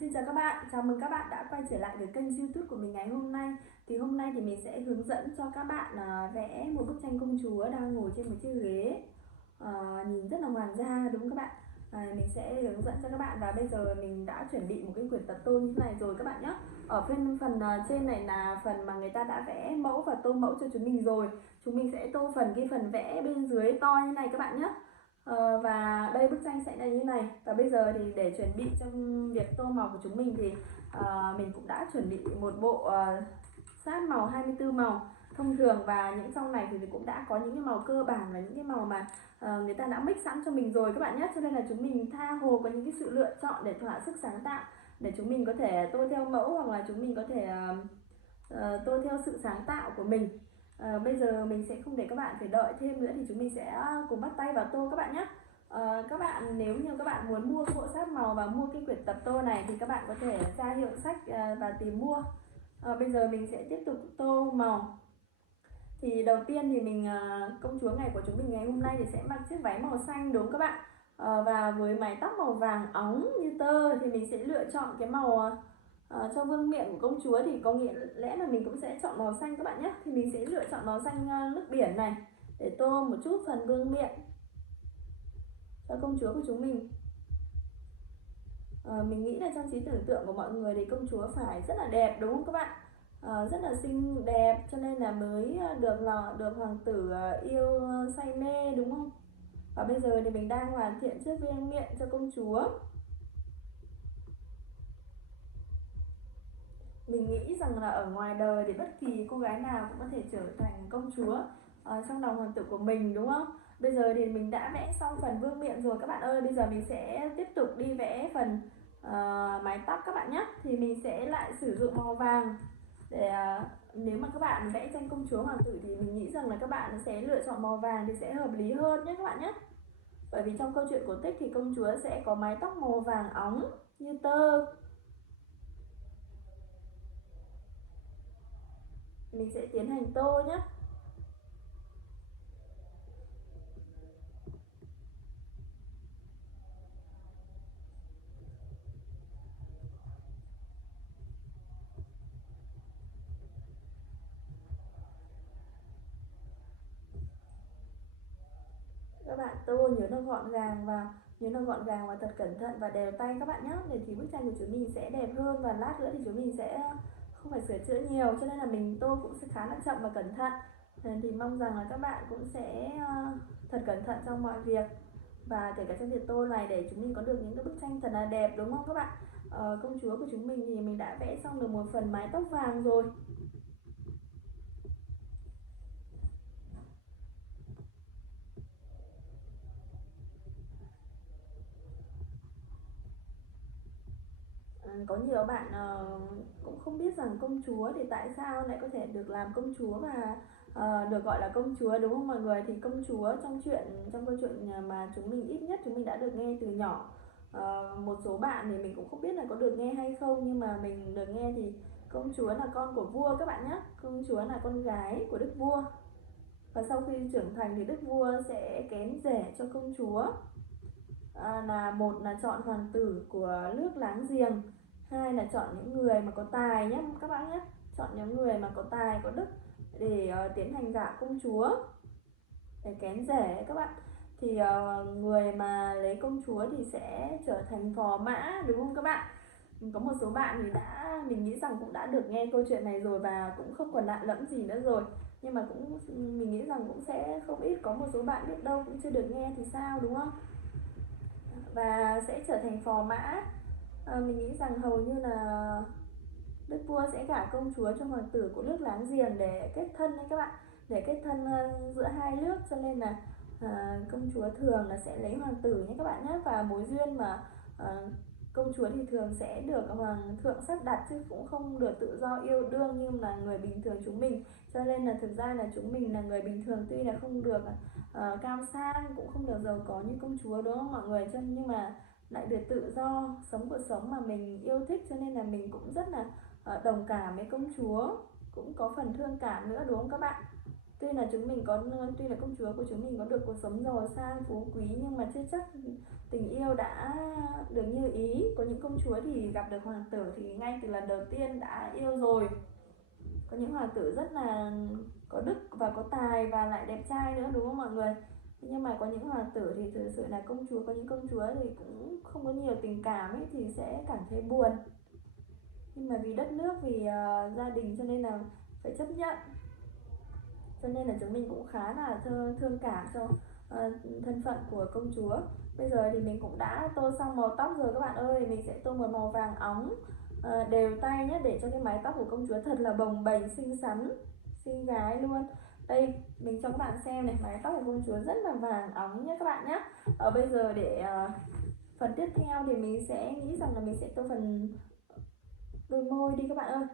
Xin chào các bạn, chào mừng các bạn đã quay trở lại với kênh YouTube của mình ngày hôm nay. Thì hôm nay thì mình sẽ hướng dẫn cho các bạn vẽ một bức tranh công chúa đang ngồi trên một chiếc ghế, nhìn rất là hoàng gia, đúng không các bạn? Mình sẽ hướng dẫn cho các bạn, và bây giờ mình đã chuẩn bị một cái quyển tập tô như thế này rồi các bạn nhé. Ở phần trên này là phần mà người ta đã vẽ mẫu và tô mẫu cho chúng mình rồi. Chúng mình sẽ tô cái phần vẽ bên dưới to như này các bạn nhé. Và đây bức tranh sẽ là như này. Và bây giờ thì để chuẩn bị trong việc tô màu của chúng mình thì mình cũng đã chuẩn bị một bộ sáp màu 24 màu thông thường, và những trong này thì cũng đã có những cái màu cơ bản và những cái màu mà người ta đã mix sẵn cho mình rồi các bạn nhé. Cho nên là chúng mình tha hồ có những cái sự lựa chọn để thỏa sức sáng tạo, để chúng mình có thể tô theo mẫu, hoặc là chúng mình có thể tô theo sự sáng tạo của mình. Bây giờ mình sẽ không để các bạn phải đợi thêm nữa, thì chúng mình sẽ cùng bắt tay vào tô các bạn nhé. Các bạn nếu như các bạn muốn mua bộ sáp màu và mua cái quyển tập tô này thì các bạn có thể ra hiệu sách và tìm mua. Bây giờ mình sẽ tiếp tục tô màu. Thì đầu tiên thì mình công chúa ngày của chúng mình ngày hôm nay thì sẽ mặc chiếc váy màu xanh, đúng các bạn. Và với mái tóc màu vàng óng như tơ, thì mình sẽ lựa chọn cái màu cho vương miện của công chúa, thì có nghĩa lẽ là mình cũng sẽ chọn màu xanh các bạn nhé. Thì mình sẽ lựa chọn màu xanh nước biển này để tô một chút phần vương miện cho công chúa của chúng mình. Mình nghĩ là trong trí tưởng tượng của mọi người thì công chúa phải rất là đẹp, đúng không các bạn? Rất là xinh đẹp, cho nên là mới được hoàng tử yêu say mê, đúng không? Và bây giờ thì mình đang hoàn thiện chiếc vương miện cho công chúa. Mình nghĩ rằng là ở ngoài đời thì bất kỳ cô gái nào cũng có thể trở thành công chúa trong lòng hoàng tử của mình, đúng không? Bây giờ thì mình đã vẽ xong phần vương miện rồi các bạn ơi. Bây giờ mình sẽ tiếp tục đi vẽ phần mái tóc các bạn nhé. Thì mình sẽ lại sử dụng màu vàng để nếu mà các bạn vẽ tranh công chúa hoàng tử thì mình nghĩ rằng là các bạn sẽ lựa chọn màu vàng thì sẽ hợp lý hơn nhé các bạn nhé. Bởi vì trong câu chuyện cổ tích thì công chúa sẽ có mái tóc màu vàng óng như tơ. Mình sẽ tiến hành tô nhé. Các bạn tô nhớ nó gọn gàng và thật cẩn thận và đều tay các bạn nhé, để thì bức tranh của chúng mình sẽ đẹp hơn, và lát nữa thì chúng mình sẽ không phải sửa chữa nhiều, cho nên là mình tô cũng sẽ khá là chậm và cẩn thận. Thì mong rằng là các bạn cũng sẽ thật cẩn thận trong mọi việc, và kể cả trong việc tô này, để chúng mình có được những cái bức tranh thật là đẹp, đúng không các bạn? Công chúa của chúng mình thì mình đã vẽ xong được một phần mái tóc vàng rồi. Có nhiều bạn cũng không biết rằng công chúa thì tại sao lại có thể được làm công chúa và được gọi là công chúa, đúng không mọi người? Thì công chúa trong câu chuyện mà chúng mình ít nhất chúng mình đã được nghe từ nhỏ. Một số bạn thì mình cũng không biết là có được nghe hay không, nhưng mà mình được nghe thì công chúa là con của vua các bạn nhé. Công chúa là con gái của đức vua, và sau khi trưởng thành thì đức vua sẽ kén rể cho công chúa. Một là chọn hoàng tử của nước láng giềng, hai là chọn những người mà có tài nhé các bạn nhé, chọn những người mà có tài có đức để tiến hành gả công chúa, để kén rể các bạn. Thì người mà lấy công chúa thì sẽ trở thành phò mã, đúng không các bạn? Có một số bạn thì mình nghĩ rằng cũng đã được nghe câu chuyện này rồi và cũng không còn lạ lẫm gì nữa rồi, nhưng mà mình nghĩ rằng cũng sẽ không ít có một số bạn biết đâu cũng chưa được nghe thì sao, đúng không? Và sẽ trở thành phò mã. Mình nghĩ rằng hầu như là đức vua sẽ gả công chúa cho hoàng tử của nước láng giềng để kết thân đấy các bạn, để kết thân giữa hai nước, cho nên là công chúa thường là sẽ lấy hoàng tử nhé các bạn nhé. Và mối duyên mà công chúa thì thường sẽ được hoàng thượng sắp đặt, chứ cũng không được tự do yêu đương như là người bình thường chúng mình. Cho nên là thực ra là chúng mình là người bình thường, tuy là không được cao sang, cũng không được giàu có như công chúa, đúng không mọi người? Nhưng mà lại được tự do sống cuộc sống mà mình yêu thích, cho nên là mình cũng rất là đồng cảm với công chúa, cũng có phần thương cảm nữa, đúng không các bạn? Tuy là công chúa của chúng mình có được cuộc sống giàu sang phú quý, nhưng mà chưa chắc tình yêu đã được như ý. có những công chúa thì gặp được hoàng tử thì ngay từ lần đầu tiên đã yêu rồi. Có những hoàng tử rất là có đức và có tài và lại đẹp trai nữa, đúng không mọi người? Nhưng mà có những hoàng tử thì thực sự là công chúa, có những công chúa thì cũng không có nhiều tình cảm ấy, thì sẽ cảm thấy buồn. Nhưng mà vì đất nước, vì gia đình cho nên là phải chấp nhận. Cho nên là chúng mình cũng khá là thương cảm cho thân phận của công chúa. Bây giờ thì mình cũng đã tô xong màu tóc rồi các bạn ơi. Mình sẽ tô một màu vàng óng đều tay nhé, để cho cái mái tóc của công chúa thật là bồng bềnh, xinh xắn, xinh gái luôn. Đây, mình cho các bạn xem này, mái tóc của công chúa rất là vàng óng nhé các bạn nhé. Bây giờ để phần tiếp theo thì mình sẽ nghĩ rằng là mình sẽ tô phần đôi môi đi các bạn ơi.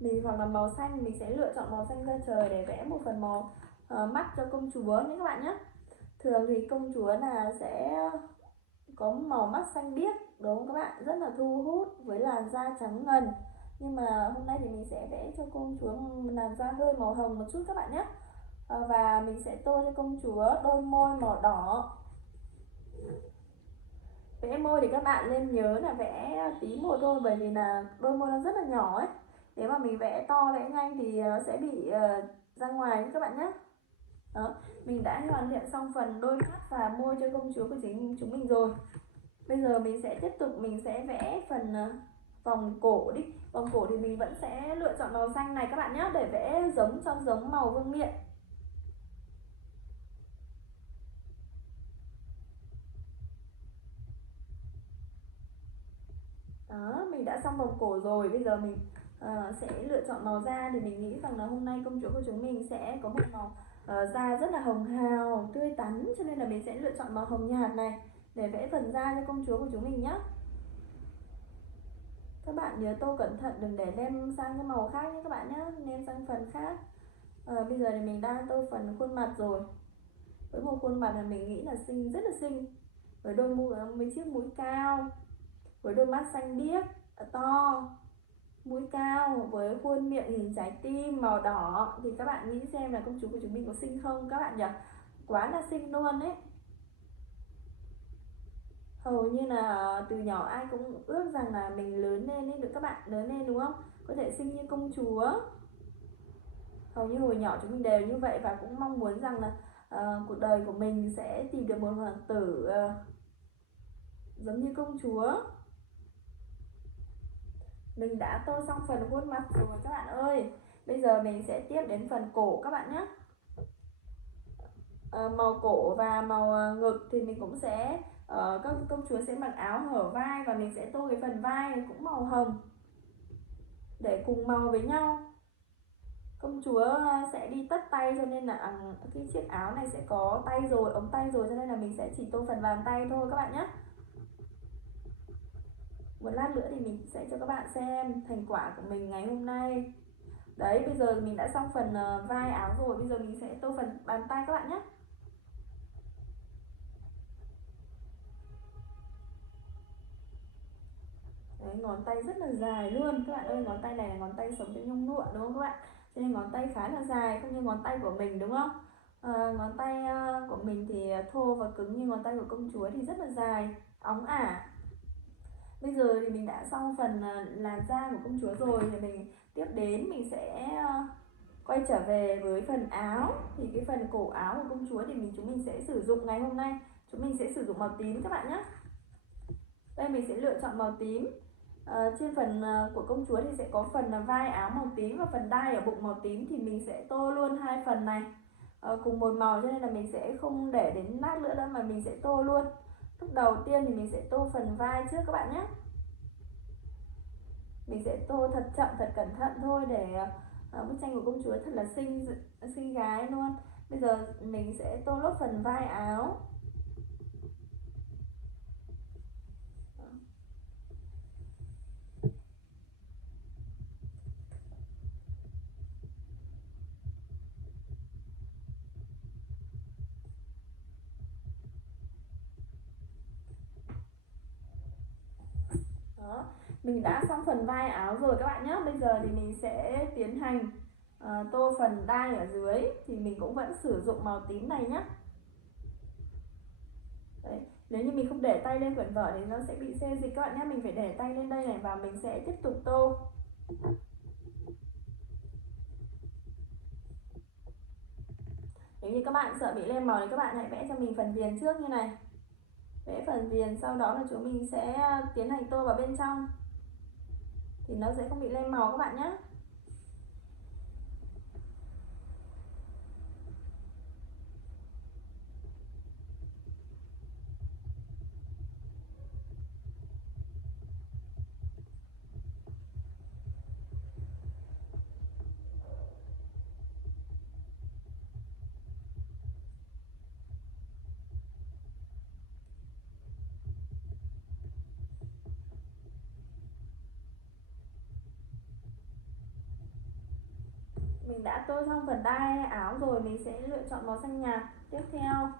Mình hoặc là màu xanh, mình sẽ lựa chọn màu xanh da trời để vẽ một phần màu mắt cho công chúa nhé các bạn nhé. Thường thì công chúa là sẽ có màu mắt xanh biếc, đúng không các bạn, rất là thu hút với làn da trắng ngần. Nhưng mà hôm nay thì mình sẽ vẽ cho công chúa làn da hơi màu hồng một chút các bạn nhé. Và mình sẽ tô cho công chúa đôi môi màu đỏ. Vẽ môi thì các bạn nên nhớ là vẽ tí một thôi, bởi vì là đôi môi nó rất là nhỏ ấy. Nếu mà mình vẽ to vẽ nhanh thì nó sẽ bị ra ngoài các bạn nhé. Đó, mình đã hoàn thiện xong phần đôi mắt và môi cho công chúa của chúng mình rồi. Bây giờ mình sẽ tiếp tục, mình sẽ vẽ phần vòng cổ đi. Vòng cổ thì mình vẫn sẽ lựa chọn màu xanh này các bạn nhé, để vẽ giống màu vương miện. Đó, mình đã xong vòng cổ rồi. Bây giờ mình sẽ lựa chọn màu da. Thì mình nghĩ rằng là hôm nay công chúa của chúng mình sẽ có một màu da rất là hồng hào, tươi tắn. Cho nên là mình sẽ lựa chọn màu hồng nhạt này để vẽ phần da cho công chúa của chúng mình nhé. Các bạn nhớ tô cẩn thận, đừng để đem sang cái màu khác nhé các bạn nhé, đem sang phần khác. Bây giờ thì mình đang tô phần khuôn mặt rồi. Với một khuôn mặt là mình nghĩ là xinh, rất là xinh, với đôi mũi, mấy chiếc mũi cao, với đôi mắt xanh biếc to, mũi cao, với khuôn miệng hình trái tim màu đỏ. Thì các bạn nghĩ xem là công chúa của chúng mình có xinh không các bạn nhỉ? Quá là xinh luôn ấy. Hầu như là từ nhỏ ai cũng ước rằng là mình lớn lên ấy, được các bạn, lớn lên đúng không, có thể xinh như công chúa. Hầu như hồi nhỏ chúng mình đều như vậy, và cũng mong muốn rằng là cuộc đời của mình sẽ tìm được một hoàng tử giống như công chúa. Mình đã tô xong phần khuôn mặt rồi các bạn ơi. Bây giờ mình sẽ tiếp đến phần cổ các bạn nhé. Màu cổ và màu ngực thì mình cũng sẽ các công chúa sẽ mặc áo hở vai, và mình sẽ tô cái phần vai cũng màu hồng để cùng màu với nhau. Công chúa sẽ đi tất tay, cho nên là cái chiếc áo này sẽ có tay rồi, ống tay rồi, cho nên là mình sẽ chỉ tô phần bàn tay thôi các bạn nhé. Một lát nữa thì mình sẽ cho các bạn xem thành quả của mình ngày hôm nay. Đấy, bây giờ mình đã xong phần vai áo rồi. Bây giờ mình sẽ tô phần bàn tay các bạn nhé. Đấy, ngón tay rất là dài luôn các bạn ơi. Ngón tay này là ngón tay sống trên nhung lụa đúng không các bạn? Cho nên ngón tay khá là dài, không như ngón tay của mình đúng không? Ngón tay của mình thì thô và cứng, như ngón tay của công chúa thì rất là dài, óng ả. Bây giờ thì mình đã xong phần làn da của công chúa rồi, thì mình tiếp đến mình sẽ quay trở về với phần áo. Thì cái phần cổ áo của công chúa thì chúng mình sẽ sử dụng ngày hôm nay, chúng mình sẽ sử dụng màu tím các bạn nhé. Đây mình sẽ lựa chọn màu tím. Trên phần của công chúa thì sẽ có phần vai áo màu tím và phần đai ở bụng màu tím, thì mình sẽ tô luôn hai phần này cùng một màu, cho nên là mình sẽ không để đến lát nữa đâu mà mình sẽ tô luôn. Lúc đầu tiên thì mình sẽ tô phần vai trước các bạn nhé. Mình sẽ tô thật chậm, thật cẩn thận thôi, để bức tranh của công chúa thật là xinh gái luôn. Bây giờ mình sẽ tô lốt phần vai áo. Đó, mình đã xong phần vai áo rồi các bạn nhé. Bây giờ thì mình sẽ tiến hành tô phần đai ở dưới, thì mình cũng vẫn sử dụng màu tím này nhé. Đấy, Nếu như mình không để tay lên quyển vở thì nó sẽ bị xê dịch các bạn nhé. Mình phải để tay lên đây này và mình sẽ tiếp tục tô. Nếu như các bạn sợ bị lem màu thì các bạn hãy vẽ cho mình phần viền trước như này. Vẽ phần viền, sau đó là chúng mình sẽ tiến hành tô vào bên trong thì nó sẽ không bị lem màu các bạn nhé. Mình đã tô xong phần đai áo rồi, mình sẽ lựa chọn màu xanh nhạt. Tiếp theo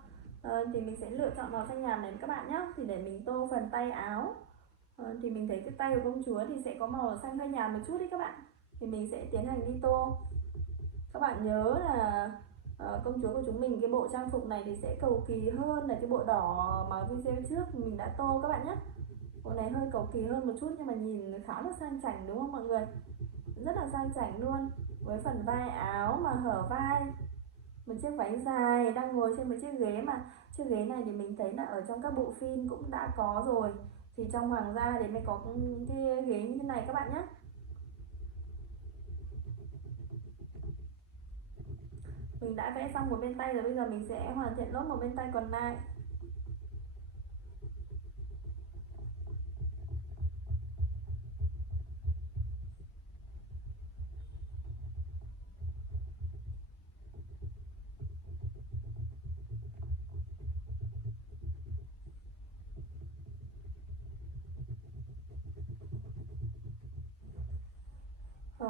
thì mình sẽ lựa chọn màu xanh nhạt này các bạn nhé. Thì để mình tô phần tay áo, thì mình thấy cái tay của công chúa thì sẽ có màu xanh hơi nhạt một chút đấy các bạn. Thì mình sẽ tiến hành đi tô. Các bạn nhớ là công chúa của chúng mình, cái bộ trang phục này thì sẽ cầu kỳ hơn là cái bộ đỏ mà video trước mình đã tô các bạn nhé. Bộ này hơi cầu kỳ hơn một chút nhưng mà nhìn khá là sang chảnh đúng không mọi người? Rất là sang chảnh luôn. Với phần vai áo mà hở vai, một chiếc váy dài đang ngồi trên một chiếc ghế, mà chiếc ghế này thì mình thấy là ở trong các bộ phim cũng đã có rồi, thì trong hoàng gia thì mới có cái ghế như thế này các bạn nhé. Mình đã vẽ xong một bên tay rồi, bây giờ mình sẽ hoàn thiện nốt một bên tay còn lại.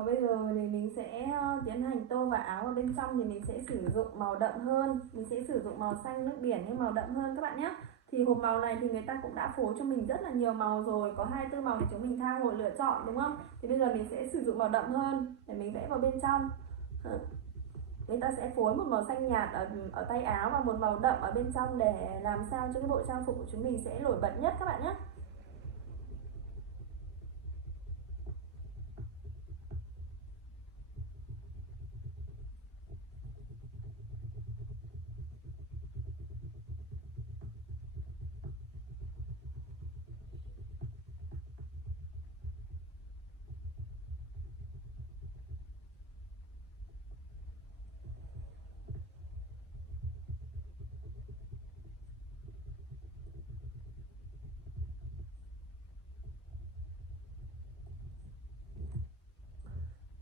Bây giờ thì mình sẽ tiến hành tô vào áo. Ở bên trong thì mình sẽ sử dụng màu đậm hơn, mình sẽ sử dụng màu xanh nước biển nhưng màu đậm hơn các bạn nhé. Thì hộp màu này thì người ta cũng đã phối cho mình rất là nhiều màu rồi, có 24 màu để chúng mình tha hồ lựa chọn đúng không? Thì bây giờ mình sẽ sử dụng màu đậm hơn để mình vẽ vào bên trong. Người ta sẽ phối một màu xanh nhạt ở tay áo và một màu đậm ở bên trong để làm sao cho cái bộ trang phục của chúng mình sẽ nổi bật nhất các bạn nhé.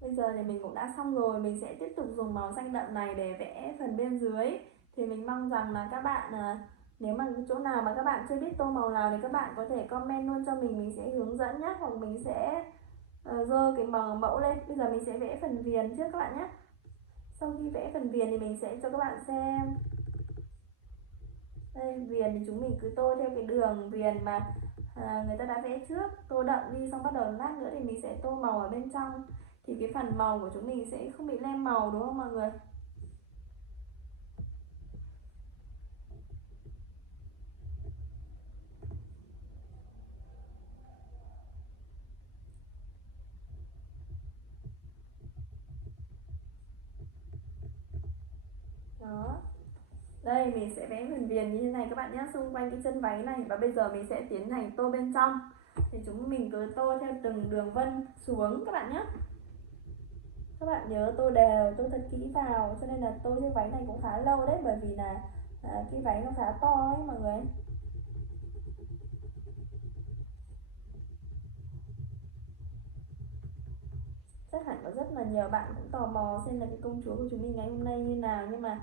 Bây giờ thì mình cũng đã xong rồi, mình sẽ tiếp tục dùng màu xanh đậm này để vẽ phần bên dưới. Thì mình mong rằng là các bạn nếu mà chỗ nào mà các bạn chưa biết tô màu nào thì các bạn có thể comment luôn cho mình sẽ hướng dẫn nhé, hoặc mình sẽ dơ cái mẫu lên. Bây giờ mình sẽ vẽ phần viền trước các bạn nhé. Sau khi vẽ phần viền thì mình sẽ cho các bạn xem. Đây, viền thì chúng mình cứ tô theo cái đường viền mà người ta đã vẽ trước, tô đậm đi, xong bắt đầu lát nữa thì mình sẽ tô màu ở bên trong, thì cái phần màu của chúng mình sẽ không bị lem màu đúng không mọi người? Đó. Đây mình sẽ vẽ phần viền như thế này các bạn nhé, xung quanh cái chân váy này. Và bây giờ mình sẽ tiến hành tô bên trong. Thì chúng mình cứ tô theo từng đường vân xuống các bạn nhé. Các bạn nhớ tô đều, tô thật kỹ vào, cho nên là tô chiếc váy này cũng khá lâu đấy, bởi vì là cái váy nó khá to ấy mọi người. Chắc hẳn có rất là nhiều bạn cũng tò mò xem là cái công chúa của chúng mình ngày hôm nay như nào, nhưng mà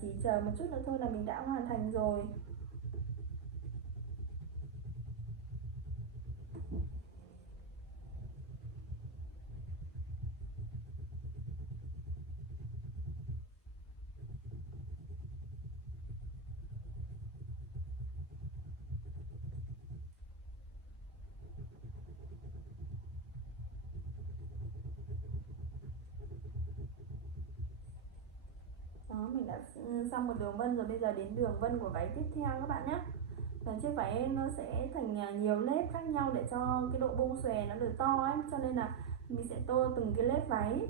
chỉ chờ một chút nữa thôi là mình đã hoàn thành rồi. Đó, mình đã xong một đường vân rồi, bây giờ đến đường vân của váy tiếp theo các bạn nhé. chiếc váy nó sẽ thành nhiều lớp khác nhau để cho cái độ bông xòe nó được to ấy, cho nên là mình sẽ tô từng cái lớp váy.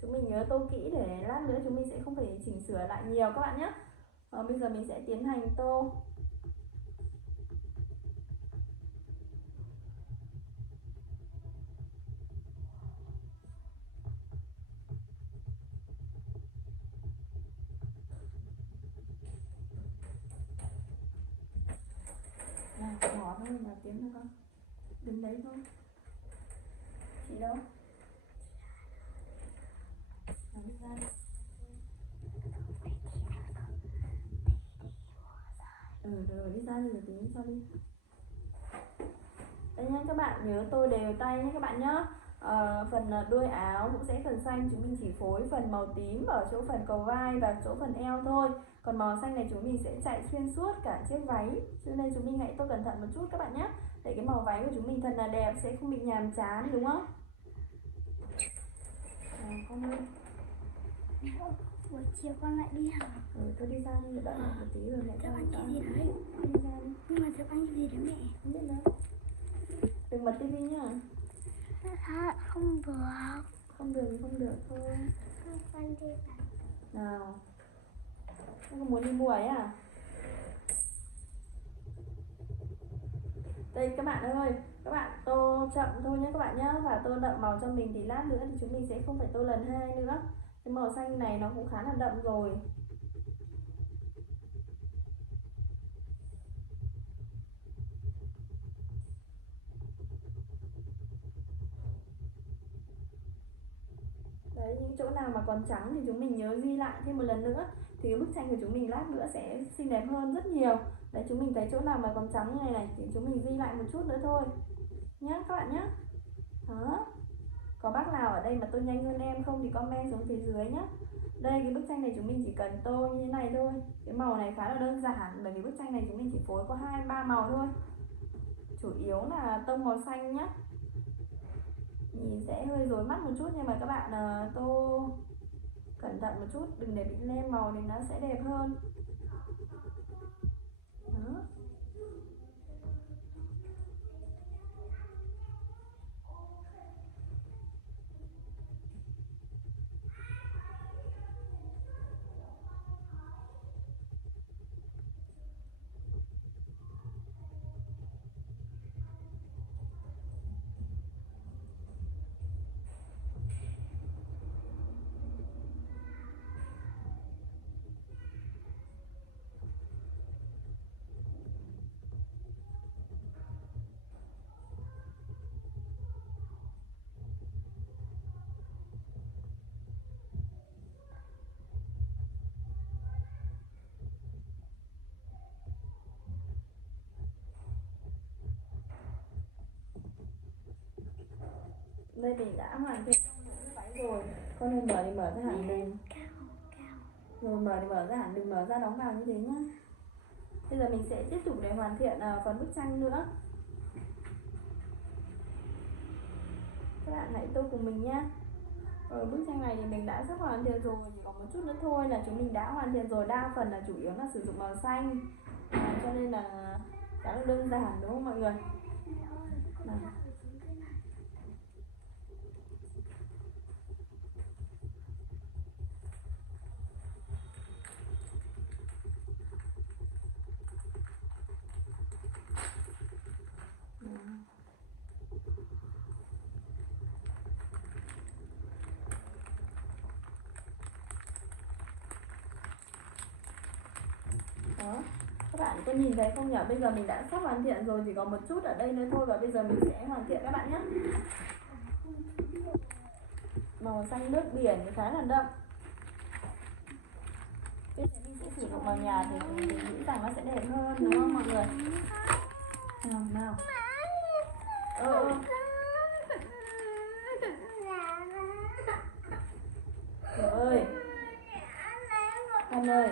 Chúng mình nhớ tô kỹ để lát nữa chúng mình sẽ không phải chỉnh sửa lại nhiều các bạn nhé. Bây giờ mình sẽ tiến hành tô. Bỏ thôi là tiến thôi con. Đứng đấy thôi. Chị đâu? Đi ra đi. Rồi đi ra đi rồi tính cho đi. Đây nhá, các bạn nhớ tô đều tay nhé các bạn nhé. Phần đuôi áo cũng sẽ phần xanh, chúng mình chỉ phối phần màu tím ở chỗ phần cầu vai và chỗ phần eo thôi. Còn màu xanh này chúng mình sẽ chạy xuyên suốt cả chiếc váy, cho nên chúng mình hãy tô cẩn thận một chút các bạn nhé, để cái màu váy của chúng mình thật là đẹp, sẽ không bị nhàm chán đúng không? Con ơi, buổi chiều con lại đi học. Tôi đi ra đi, đợi một tí rồi lại Chụp cho anh cái gì đấy? Con đi ra đi. Nhưng mà chụp anh cái gì đấy mẹ? Không biết nữa. Đừng bật tivi nhá. Không được. Không được thôi. Con đi Nào, con có muốn đi mua ấy à? Đây các bạn ơi, các bạn tô chậm thôi nhé các bạn nhé, và tô đậm màu cho mình, thì lát nữa thì chúng mình sẽ không phải tô lần hai nữa. Cái màu xanh này nó cũng khá là đậm rồi. Đấy, những chỗ nào mà còn trắng thì chúng mình nhớ ghi lại thêm một lần nữa, thì cái bức tranh của chúng mình lát nữa sẽ xinh đẹp hơn rất nhiều. Đấy, chúng mình thấy chỗ nào mà còn trắng như này thì chúng mình ghi lại một chút nữa thôi nhé các bạn nhé. Đó, có bác nào ở đây mà tô nhanh hơn em không thì comment xuống phía dưới nhé. Đây, cái bức tranh này chúng mình chỉ cần tô như thế này thôi. Cái màu này khá là đơn giản, bởi vì bức tranh này chúng mình chỉ phối có 2-3 màu thôi, chủ yếu là tông màu xanh nhé. Nhìn sẽ hơi rối mắt một chút, nhưng mà các bạn tô cẩn thận một chút, đừng để bị lem màu thì nó sẽ đẹp hơn. Đó. Đây mình đã hoàn thiện váy rồi, con nên mở thì mở ra hẳn lên, rồi mở thì mở ra hẳn, đừng mở ra đóng vào như thế nhá. Bây giờ mình sẽ tiếp tục để hoàn thiện phần bức tranh nữa. Các bạn hãy tô cùng mình nhé. Bức tranh này thì mình đã sắp hoàn thiện rồi, chỉ còn một chút nữa thôi là chúng mình đã hoàn thiện rồi. Đa phần là chủ yếu là sử dụng màu xanh, cho nên là khá là đơn giản đúng không mọi người? Nào. Đó, các bạn có nhìn thấy không nhỉ? Bây giờ mình đã sắp hoàn thiện rồi, chỉ còn một chút ở đây nữa thôi, và bây giờ mình sẽ hoàn thiện các bạn nhé. Màu xanh nước biển khá là đậm. Bây giờ mình sẽ sử dụng vào nhà thì mình nghĩ rằng nó sẽ đẹp hơn đúng không mọi người? Nào. Trời ơi. Con ơi,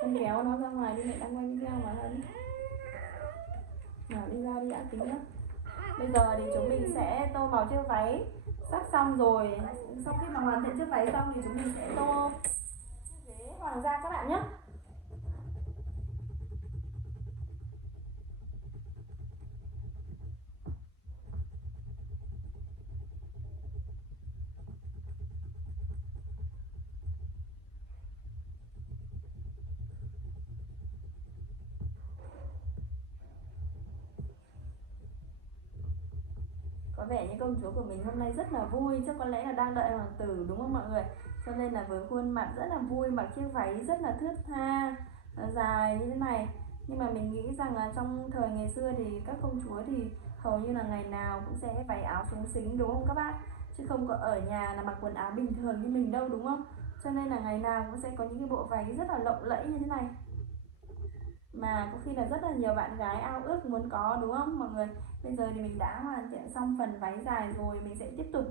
con kéo nó ra ngoài đi, mẹ đang quay video mà Hân. Nào đi ra đi đã tính nhá. Bây giờ thì chúng mình sẽ tô màu chiếc váy sắp xong rồi. Sau khi mà hoàn thiện chiếc váy xong thì chúng mình sẽ tô ghế hoàng gia các bạn nhé. vẻ như công chúa của mình hôm nay rất là vui, chắc có lẽ là đang đợi hoàng tử đúng không mọi người? Cho nên là với khuôn mặt rất là vui, mặc chiếc váy rất là thướt tha, dài như thế này. Nhưng mà mình nghĩ rằng là trong thời ngày xưa thì các công chúa thì hầu như là ngày nào cũng sẽ váy áo xúng xính đúng không các bạn? Chứ không có ở nhà là mặc quần áo bình thường như mình đâu đúng không? Cho nên là ngày nào cũng sẽ có những cái bộ váy rất là lộng lẫy như thế này, mà có khi là rất là nhiều bạn gái ao ước muốn có đúng không mọi người? Bây giờ thì mình đã hoàn thiện xong phần váy dài rồi, mình sẽ tiếp tục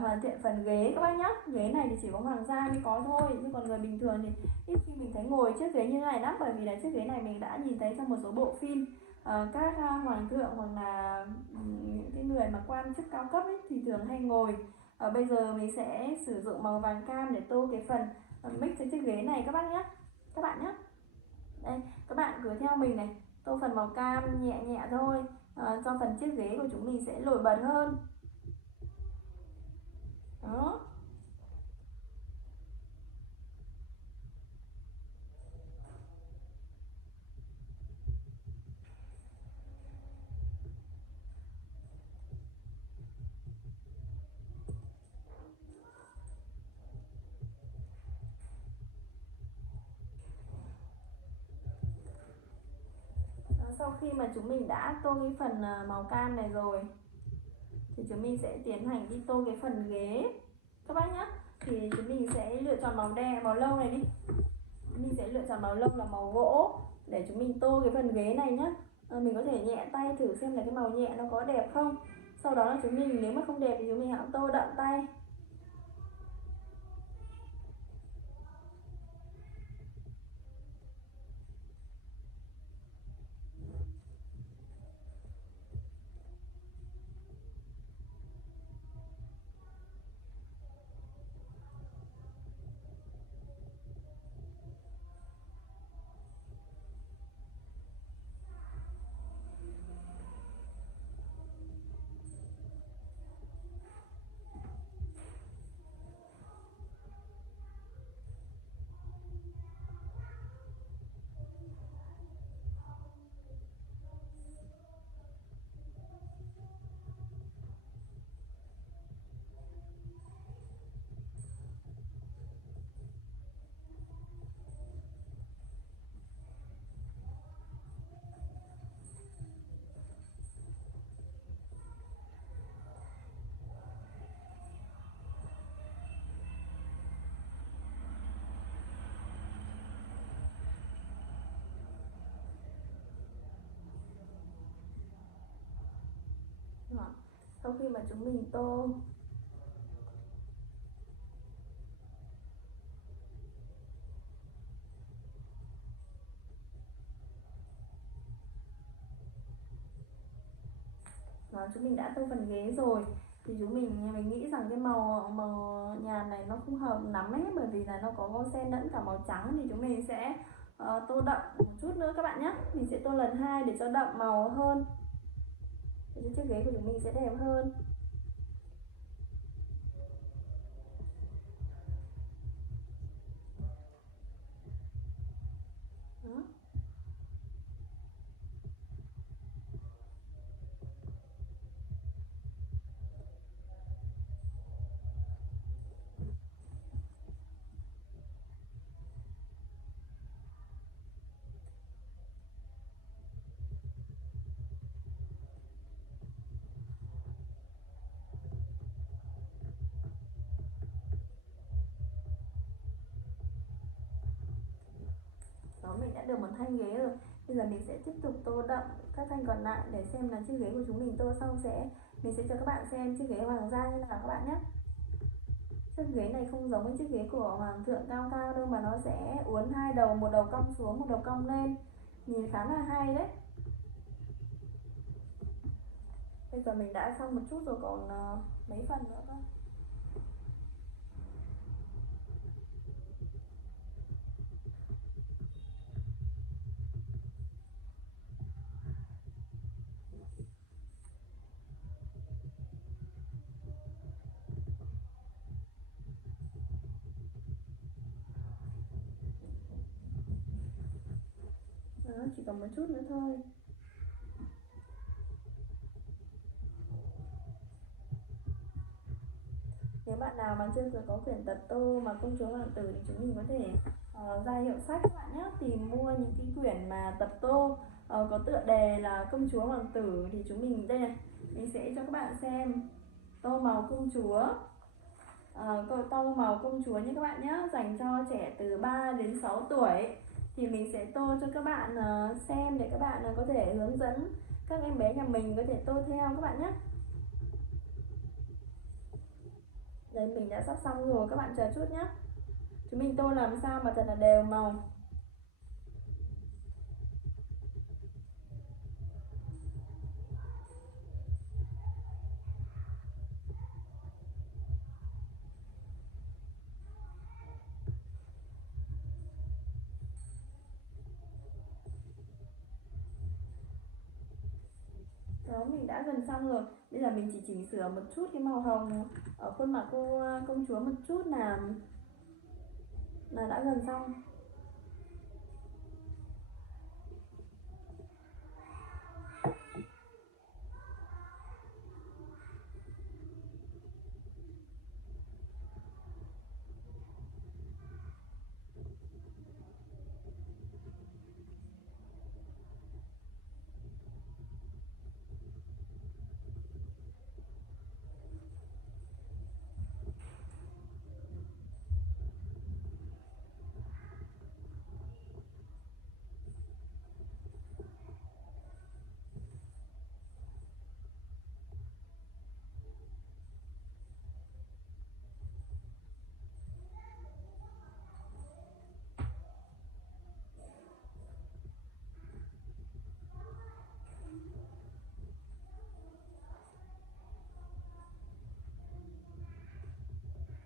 hoàn thiện phần ghế các bác nhé. Ghế này thì chỉ có hoàng gia mới có thôi, chứ còn người bình thường thì ít khi mình thấy ngồi chiếc ghế như thế này lắm, bởi vì là chiếc ghế này mình đã nhìn thấy trong một số bộ phim. Các hoàng thượng hoặc là những cái người mà quan chức cao cấp ấy, thì thường hay ngồi. Bây giờ mình sẽ sử dụng màu vàng cam để tô cái phần mix trên chiếc ghế này các bác nhé, các bạn nhé. Đây, các bạn cứ theo mình này, tô phần màu cam nhẹ nhẹ thôi, cho phần chiếc ghế của chúng mình sẽ nổi bật hơn. Đó. Sau khi mà chúng mình đã tô cái phần màu cam này rồi thì chúng mình sẽ tiến hành đi tô cái phần ghế các bác nhé. Thì chúng mình sẽ lựa chọn màu đen, màu nâu này đi. Mình sẽ lựa chọn màu nâu là màu gỗ để chúng mình tô cái phần ghế này nhé. Mình có thể nhẹ tay thử xem là cái màu nhẹ nó có đẹp không. Sau đó là chúng mình nếu mà không đẹp thì chúng mình hãng tô đậm tay. Đó. Sau khi mà chúng mình tô đó, chúng mình đã tô phần ghế rồi thì mình nghĩ rằng cái màu màu nhàn này nó không hợp lắm ấy, bởi vì là nó có xen lẫn cả màu trắng, thì chúng mình sẽ tô đậm một chút nữa các bạn nhé. Mình sẽ tô lần 2 để cho đậm màu hơn, để chiếc ghế của chúng mình sẽ đẹp hơn. Đó. Đó, mình đã được một thanh ghế rồi. Bây giờ mình sẽ tiếp tục tô đậm các thanh còn lại để xem là chiếc ghế của chúng mình tô xong mình sẽ cho các bạn xem chiếc ghế hoàng gia như nào các bạn nhé. Chiếc ghế này không giống với chiếc ghế của hoàng thượng cao cao đâu, mà nó sẽ uốn hai đầu, một đầu cong xuống, một đầu cong lên, nhìn khá là hay đấy. Bây giờ mình đã xong một chút rồi, còn mấy phần nữa thôi. Đó, chỉ còn một chút nữa thôi. nếu bạn nào mà chưa có quyển tập tô mà công chúa hoàng tử thì chúng mình có thể ra hiệu sách các bạn nhé, tìm mua những cái quyển mà tập tô có tựa đề là công chúa hoàng tử. Thì chúng mình đây này, mình sẽ cho các bạn xem tô màu công chúa, tô màu công chúa nhé các bạn nhé, dành cho trẻ từ 3 đến 6 tuổi. Thì mình sẽ tô cho các bạn xem để các bạn có thể hướng dẫn các em bé nhà mình có thể tô theo các bạn nhé. Đây mình đã sắp xong rồi, các bạn chờ chút nhé. Chúng mình tô làm sao mà thật là đều màu. Đó, mình đã gần xong rồi. Bây giờ mình chỉ chỉnh sửa một chút cái màu hồng ở khuôn mặt cô công chúa một chút là đã gần xong.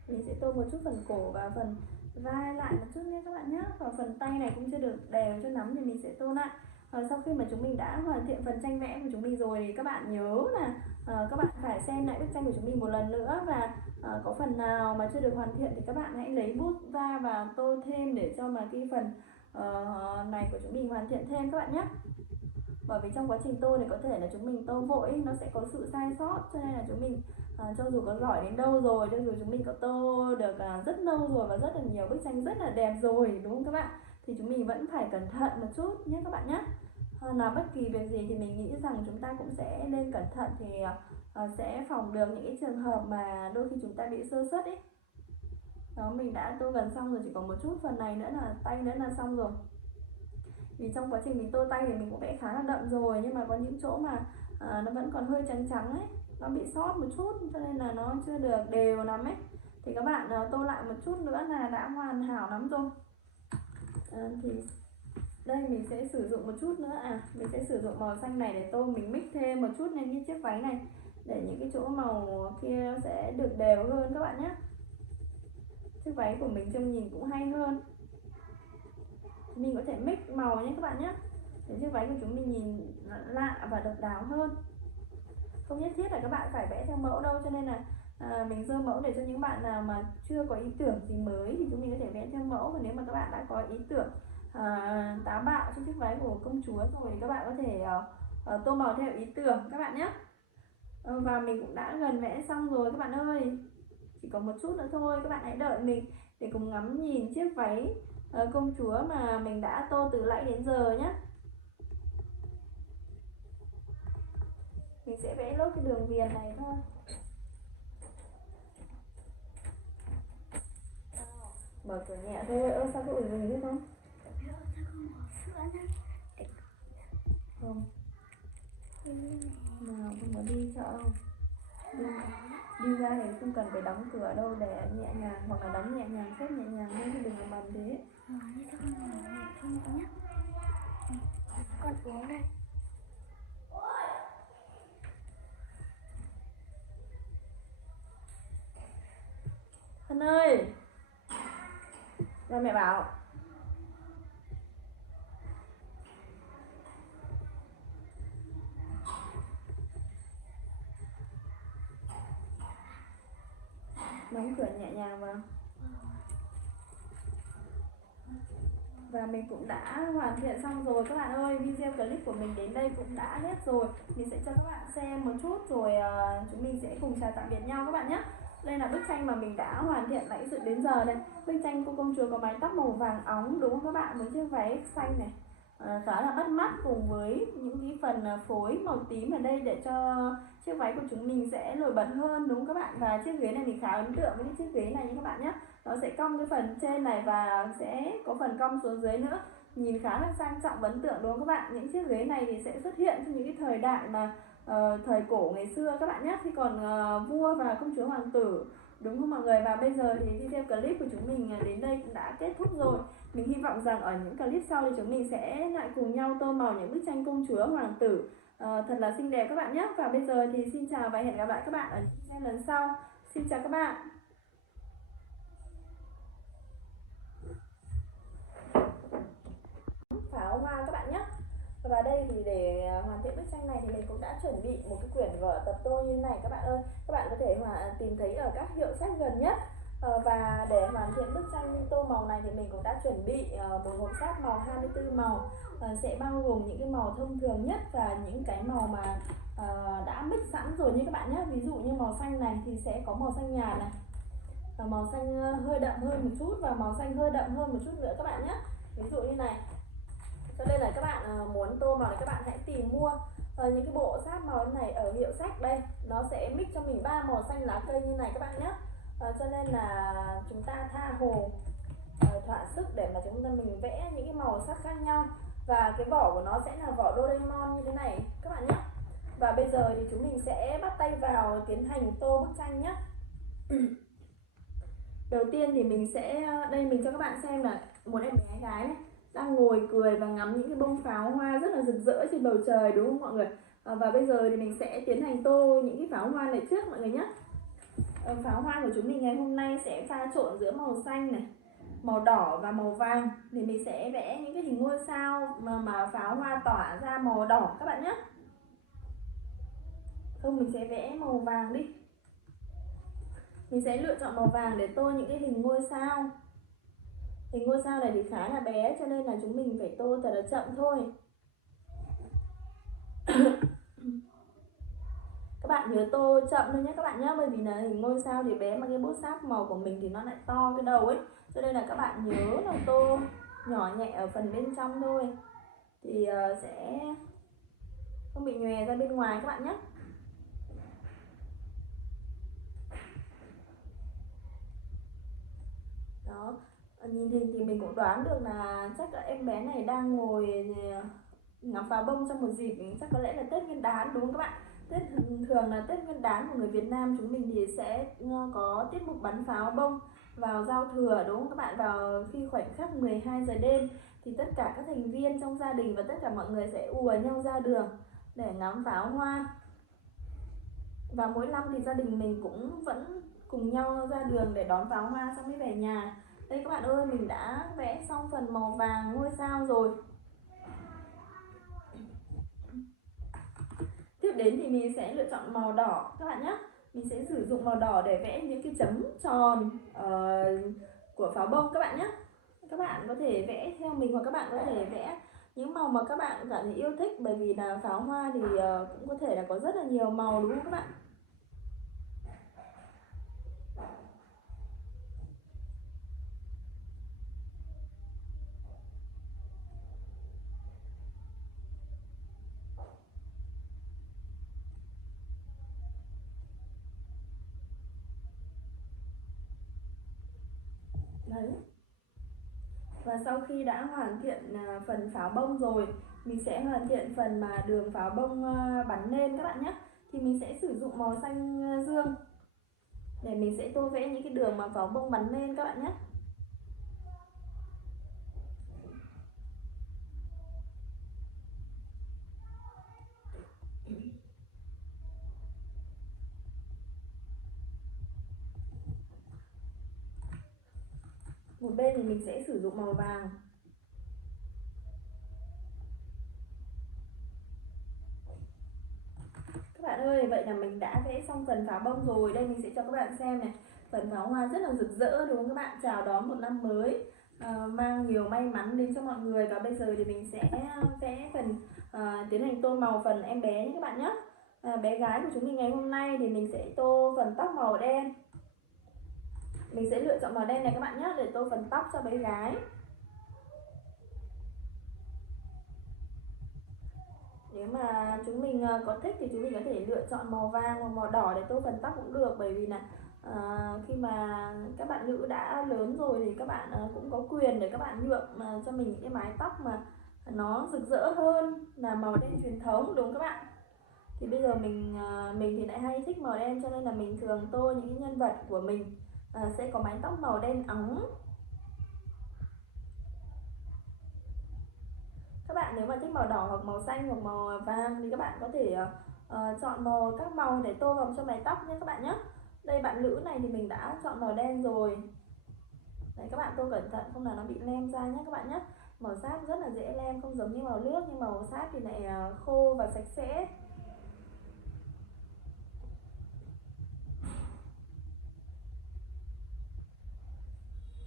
Mình sẽ tô một chút phần cổ và phần vai lại một chút nhé các bạn nhé. Và phần tay này cũng chưa được đều cho lắm thì mình sẽ tô lại. Sau khi mà chúng mình đã hoàn thiện phần tranh vẽ của chúng mình rồi thì các bạn nhớ là các bạn phải xem lại bức tranh của chúng mình một lần nữa. Và có phần nào mà chưa được hoàn thiện thì các bạn hãy lấy bút ra và tô thêm để cho mà cái phần này của chúng mình hoàn thiện thêm các bạn nhé. Bởi vì trong quá trình tô thì có thể là chúng mình tô vội, nó sẽ có sự sai sót, cho nên là chúng mình cho dù có giỏi đến đâu rồi, cho dù chúng mình có tô được rất lâu rồi và rất là nhiều bức tranh rất là đẹp rồi, đúng không các bạn, thì chúng mình vẫn phải cẩn thận một chút nhé các bạn nhé. Làm bất kỳ việc gì thì mình nghĩ rằng chúng ta cũng sẽ nên cẩn thận thì sẽ phòng được những cái trường hợp mà đôi khi chúng ta bị sơ suất ấy. Đó, mình đã tô gần xong rồi, chỉ còn một chút phần này nữa là tay nữa là xong rồi. Vì trong quá trình mình tô tay thì mình cũng vẽ khá là đậm rồi, nhưng mà có những chỗ mà nó vẫn còn hơi trắng trắng ấy, nó bị sót một chút cho nên là nó chưa được đều lắm ấy. Thì các bạn tô lại một chút nữa là đã hoàn hảo lắm rồi. Thì đây mình sẽ sử dụng một chút nữa, mình sẽ sử dụng màu xanh này để tô, mình mix thêm một chút lên cái chiếc váy này để những cái chỗ màu kia sẽ được đều hơn các bạn nhé. Chiếc váy của mình trông nhìn cũng hay hơn. Mình có thể mix màu nhé các bạn nhé, để chiếc váy của chúng mình nhìn lạ và độc đáo hơn. Không nhất thiết là các bạn phải vẽ theo mẫu đâu, cho nên là mình dơ mẫu để cho những bạn nào mà chưa có ý tưởng gì mới thì chúng mình có thể vẽ theo mẫu. Và nếu mà các bạn đã có ý tưởng táo bạo cho chiếc váy của công chúa rồi thì các bạn có thể tô màu theo ý tưởng các bạn nhé. Và mình cũng đã gần vẽ xong rồi các bạn ơi, chỉ còn một chút nữa thôi. Các bạn hãy đợi mình để cùng ngắm nhìn chiếc váy công chúa mà mình đã tô từ nãy đến giờ nhé. Mình sẽ vẽ lốt cái đường viền này thôi. Mở cửa nhẹ thôi. Sao có ủi mình biết không? Không. Nào không có đi chợ đâu. Đi ra thì không cần phải đóng cửa đâu, để nhẹ nhàng, hoặc là đóng nhẹ nhàng, xếp nhẹ nhàng thôi, chứ đừng có bầm thế. Con uống đây. Thân ơi, ra mẹ bảo. Đóng cửa nhẹ nhàng vào. Và mình cũng đã hoàn thiện xong rồi các bạn ơi. Video clip của mình đến đây cũng đã hết rồi. Mình sẽ cho các bạn xem một chút rồi chúng mình sẽ cùng chào tạm biệt nhau các bạn nhé. Đây là bức tranh mà mình đã hoàn thiện nãy sự đến giờ đây. Bức tranh cô công chúa có mái tóc màu vàng óng đúng không các bạn, với chiếc váy xanh này khá là bắt mắt, cùng với những cái phần phối màu tím ở đây để cho chiếc váy của chúng mình sẽ nổi bật hơn đúng không các bạn. Và chiếc ghế này mình khá ấn tượng với cái chiếc ghế này nha các bạn nhé. Nó sẽ cong cái phần trên này và sẽ có phần cong xuống dưới nữa, nhìn khá là sang trọng và ấn tượng đúng không các bạn. Những chiếc ghế này thì sẽ xuất hiện trong những cái thời đại mà thời cổ ngày xưa các bạn nhé, khi còn vua và công chúa hoàng tử đúng không mọi người. Và bây giờ thì video clip của chúng mình đến đây cũng đã kết thúc rồi. Mình hy vọng rằng ở những clip sau thì chúng mình sẽ lại cùng nhau tô màu những bức tranh công chúa hoàng tử thật là xinh đẹp các bạn nhé. Và bây giờ thì xin chào và hẹn gặp lại các bạn ở những video lần sau. Xin chào các bạn. Pháo hoa các bạn nhé. Và đây thì để hoàn thiện bức tranh này thì mình cũng đã chuẩn bị một cái quyển vở tập tô như này các bạn ơi. Các bạn có thể tìm thấy ở các hiệu sách gần nhất. Và để hoàn thiện bức tranh tô màu này thì mình cũng đã chuẩn bị một hộp sáp màu 24 màu, sẽ bao gồm những cái màu thông thường nhất và những cái màu mà đã mix sẵn rồi như các bạn nhé. Ví dụ như màu xanh này thì sẽ có màu xanh nhạt này, màu xanh hơi đậm hơn một chút và màu xanh hơi đậm hơn một chút nữa các bạn nhé. Ví dụ như này. Cho nên là các bạn muốn tô màu này các bạn hãy tìm mua những cái bộ sáp màu này ở hiệu sách. Đây nó sẽ mix cho mình 3 màu xanh lá cây như này các bạn nhé. Cho nên là chúng ta tha hồ thỏa sức để mà mình vẽ những cái màu sắc khác nhau. Và cái vỏ của nó sẽ là vỏ Doraemon như thế này các bạn nhé. Và bây giờ thì chúng mình sẽ bắt tay vào tiến hành tô bức tranh nhé. Đầu tiên thì mình sẽ, đây mình cho các bạn xem là một em bé gái này đang ngồi cười và ngắm những cái bông pháo hoa rất là rực rỡ trên bầu trời đúng không mọi người. Và bây giờ thì mình sẽ tiến hành tô những cái pháo hoa này trước mọi người nhé. Pháo hoa của chúng mình ngày hôm nay sẽ pha trộn giữa màu xanh này, màu đỏ và màu vàng. Thì mình sẽ vẽ những cái hình ngôi sao mà pháo hoa tỏa ra màu đỏ các bạn nhé. Không, mình sẽ vẽ màu vàng đi. Mình sẽ lựa chọn màu vàng để tô những cái hình ngôi sao. Hình ngôi sao này thì khá là bé cho nên là chúng mình phải tô thật là chậm thôi. Các bạn nhớ tô chậm thôi nhé các bạn nhé, bởi vì là hình ngôi sao thì bé mà cái bút sáp màu của mình thì nó lại to cái đầu ấy, cho nên là các bạn nhớ là tô nhỏ nhẹ ở phần bên trong thôi thì sẽ không bị nhòe ra bên ngoài các bạn nhé. Đó, nhìn hình thì mình cũng đoán được là chắc là em bé này đang ngồi ngắm pháo bông trong một dịp chắc có lẽ là Tết Nguyên đán đúng không các bạn. Tết thường là Tết Nguyên đán của người Việt Nam chúng mình thì sẽ có tiết mục bắn pháo bông vào giao thừa đúng không các bạn. Vào khi khoảnh khắc 12 giờ đêm thì tất cả các thành viên trong gia đình và tất cả mọi người sẽ ùa nhau ra đường để ngắm pháo hoa. Và mỗi năm thì gia đình mình cũng vẫn cùng nhau ra đường để đón pháo hoa xong mới về nhà. Đây các bạn ơi, mình đã vẽ xong phần màu vàng ngôi sao rồi. Tiếp đến thì mình sẽ lựa chọn màu đỏ các bạn nhé. Mình sẽ sử dụng màu đỏ để vẽ những cái chấm tròn của pháo bông các bạn nhé. Các bạn có thể vẽ theo mình hoặc các bạn có thể vẽ những màu mà các bạn cảm thấy yêu thích, bởi vì là pháo hoa thì cũng có thể là có rất là nhiều màu đúng không các bạn. Đấy. Và sau khi đã hoàn thiện phần pháo bông rồi, mình sẽ hoàn thiện phần mà đường pháo bông bắn lên các bạn nhé. Thì mình sẽ sử dụng màu xanh dương để mình sẽ tô vẽ những cái đường mà pháo bông bắn lên các bạn nhé. Một bên thì mình sẽ sử dụng màu vàng. Các bạn ơi, vậy là mình đã vẽ xong phần pháo bông rồi. Đây mình sẽ cho các bạn xem này. Phần pháo hoa rất là rực rỡ đúng không các bạn? Chào đón một năm mới mang nhiều may mắn đến cho mọi người. Và bây giờ thì mình sẽ vẽ phần tiến hành tô màu phần em bé nhé các bạn nhé. Bé gái của chúng mình ngày hôm nay thì mình sẽ tô phần tóc màu đen. Mình sẽ lựa chọn màu đen này các bạn nhé, để tô phần tóc cho bé gái. Nếu mà chúng mình có thích thì chúng mình có thể lựa chọn màu vàng hoặc màu đỏ để tô phần tóc cũng được. Bởi vì là khi mà các bạn nữ đã lớn rồi thì các bạn cũng có quyền để các bạn nhuộm cho mình những cái mái tóc mà nó rực rỡ hơn là màu đen truyền thống, đúng không các bạn? Thì bây giờ mình thì lại hay thích màu đen, cho nên là mình thường tô những cái nhân vật của mình sẽ có mái tóc màu đen óng. Các bạn nếu mà thích màu đỏ hoặc màu xanh hoặc màu vàng thì các bạn có thể chọn các màu để tô vào cho mái tóc nhé các bạn nhé. Đây bạn nữ này thì mình đã chọn màu đen rồi. Đấy, các bạn tô cẩn thận không là nó bị lem ra nhé các bạn nhé. Màu sáp rất là dễ lem, không giống như màu nước, nhưng màu sáp thì lại khô và sạch sẽ.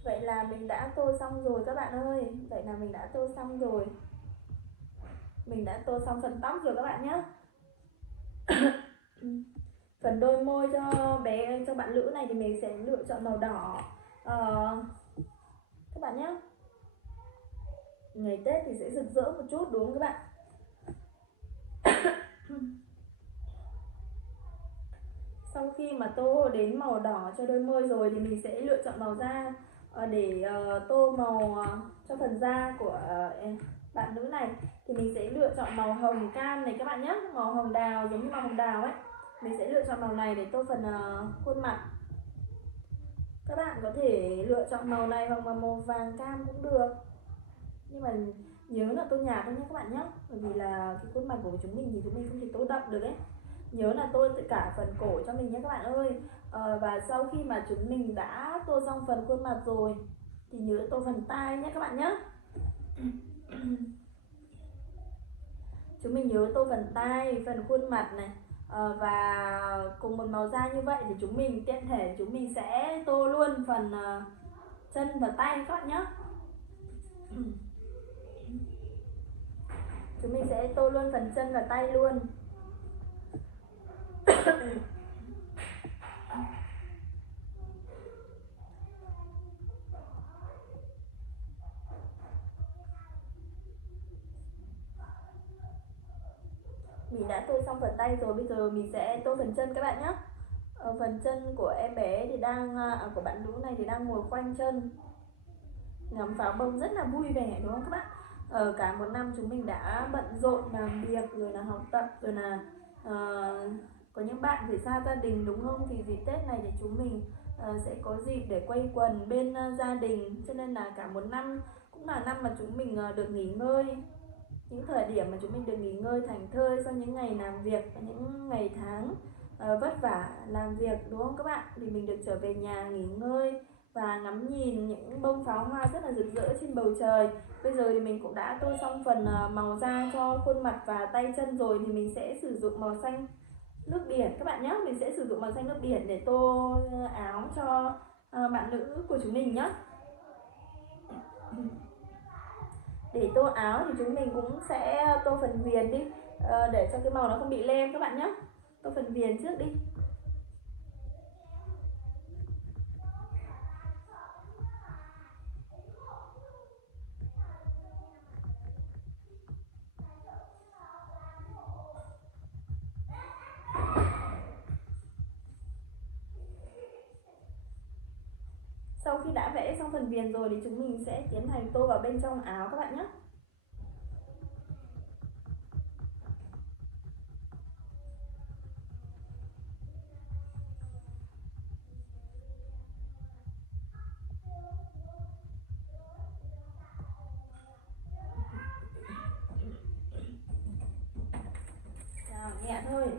Vậy là mình đã tô xong rồi các bạn ơi. Vậy là mình đã tô xong rồi. Mình đã tô xong phần tóc rồi các bạn nhé. Phần đôi môi cho bạn nữ này thì mình sẽ lựa chọn màu đỏ. Các bạn nhé. Ngày Tết thì sẽ rực rỡ một chút, đúng không các bạn? Sau khi mà tô đến màu đỏ cho đôi môi rồi thì mình sẽ lựa chọn màu da để tô màu cho phần da của bạn nữ này. Thì mình sẽ lựa chọn màu hồng cam này các bạn nhé. Màu hồng đào, giống như màu hồng đào ấy. Mình sẽ lựa chọn màu này để tô phần khuôn mặt. Các bạn có thể lựa chọn màu này hoặc màu vàng cam cũng được. Nhưng mà nhớ là tô nhạt thôi nhé các bạn nhé. Bởi vì là cái khuôn mặt của chúng mình thì chúng mình không thể tô đậm được ấy. Nhớ là tô cả phần cổ cho mình nhé các bạn ơi. Và sau khi mà chúng mình đã tô xong phần khuôn mặt rồi thì nhớ tô phần tai nhé các bạn nhé. Chúng mình nhớ tô phần tai, phần khuôn mặt này. Và cùng một màu da như vậy thì chúng mình tiện thể chúng mình sẽ tô luôn phần chân và tay các bạn nhé. Chúng mình sẽ tô luôn phần chân và tay luôn. Mình đã tô xong phần tay rồi, bây giờ mình sẽ tô phần chân các bạn nhé. Phần chân của em bé thì của bạn nữ này thì đang ngồi khoanh chân, ngắm pháo bông rất là vui vẻ, đúng không các bạn? Cả một năm chúng mình đã bận rộn làm việc rồi là học tập rồi là có những bạn phải xa gia đình, đúng không? Thì dịp Tết này thì chúng mình sẽ có dịp để quây quần bên gia đình, cho nên là cả một năm cũng là năm mà chúng mình được nghỉ ngơi. Những thời điểm mà chúng mình được nghỉ ngơi thảnh thơi sau những ngày làm việc và những ngày tháng vất vả làm việc, đúng không các bạn? Thì mình được trở về nhà nghỉ ngơi và ngắm nhìn những bông pháo hoa rất là rực rỡ trên bầu trời. Bây giờ thì mình cũng đã tô xong phần màu da cho khuôn mặt và tay chân rồi, thì mình sẽ sử dụng màu xanh nước biển các bạn nhé. Mình sẽ sử dụng màu xanh nước biển để tô áo cho bạn nữ của chúng mình nhé. Để tô áo thì chúng mình cũng sẽ tô phần viền đi, để cho cái màu nó không bị lem các bạn nhé. Tô phần viền trước đi. Sau khi đã vẽ xong phần viền rồi thì chúng mình sẽ tiến hành tô vào bên trong áo các bạn nhé.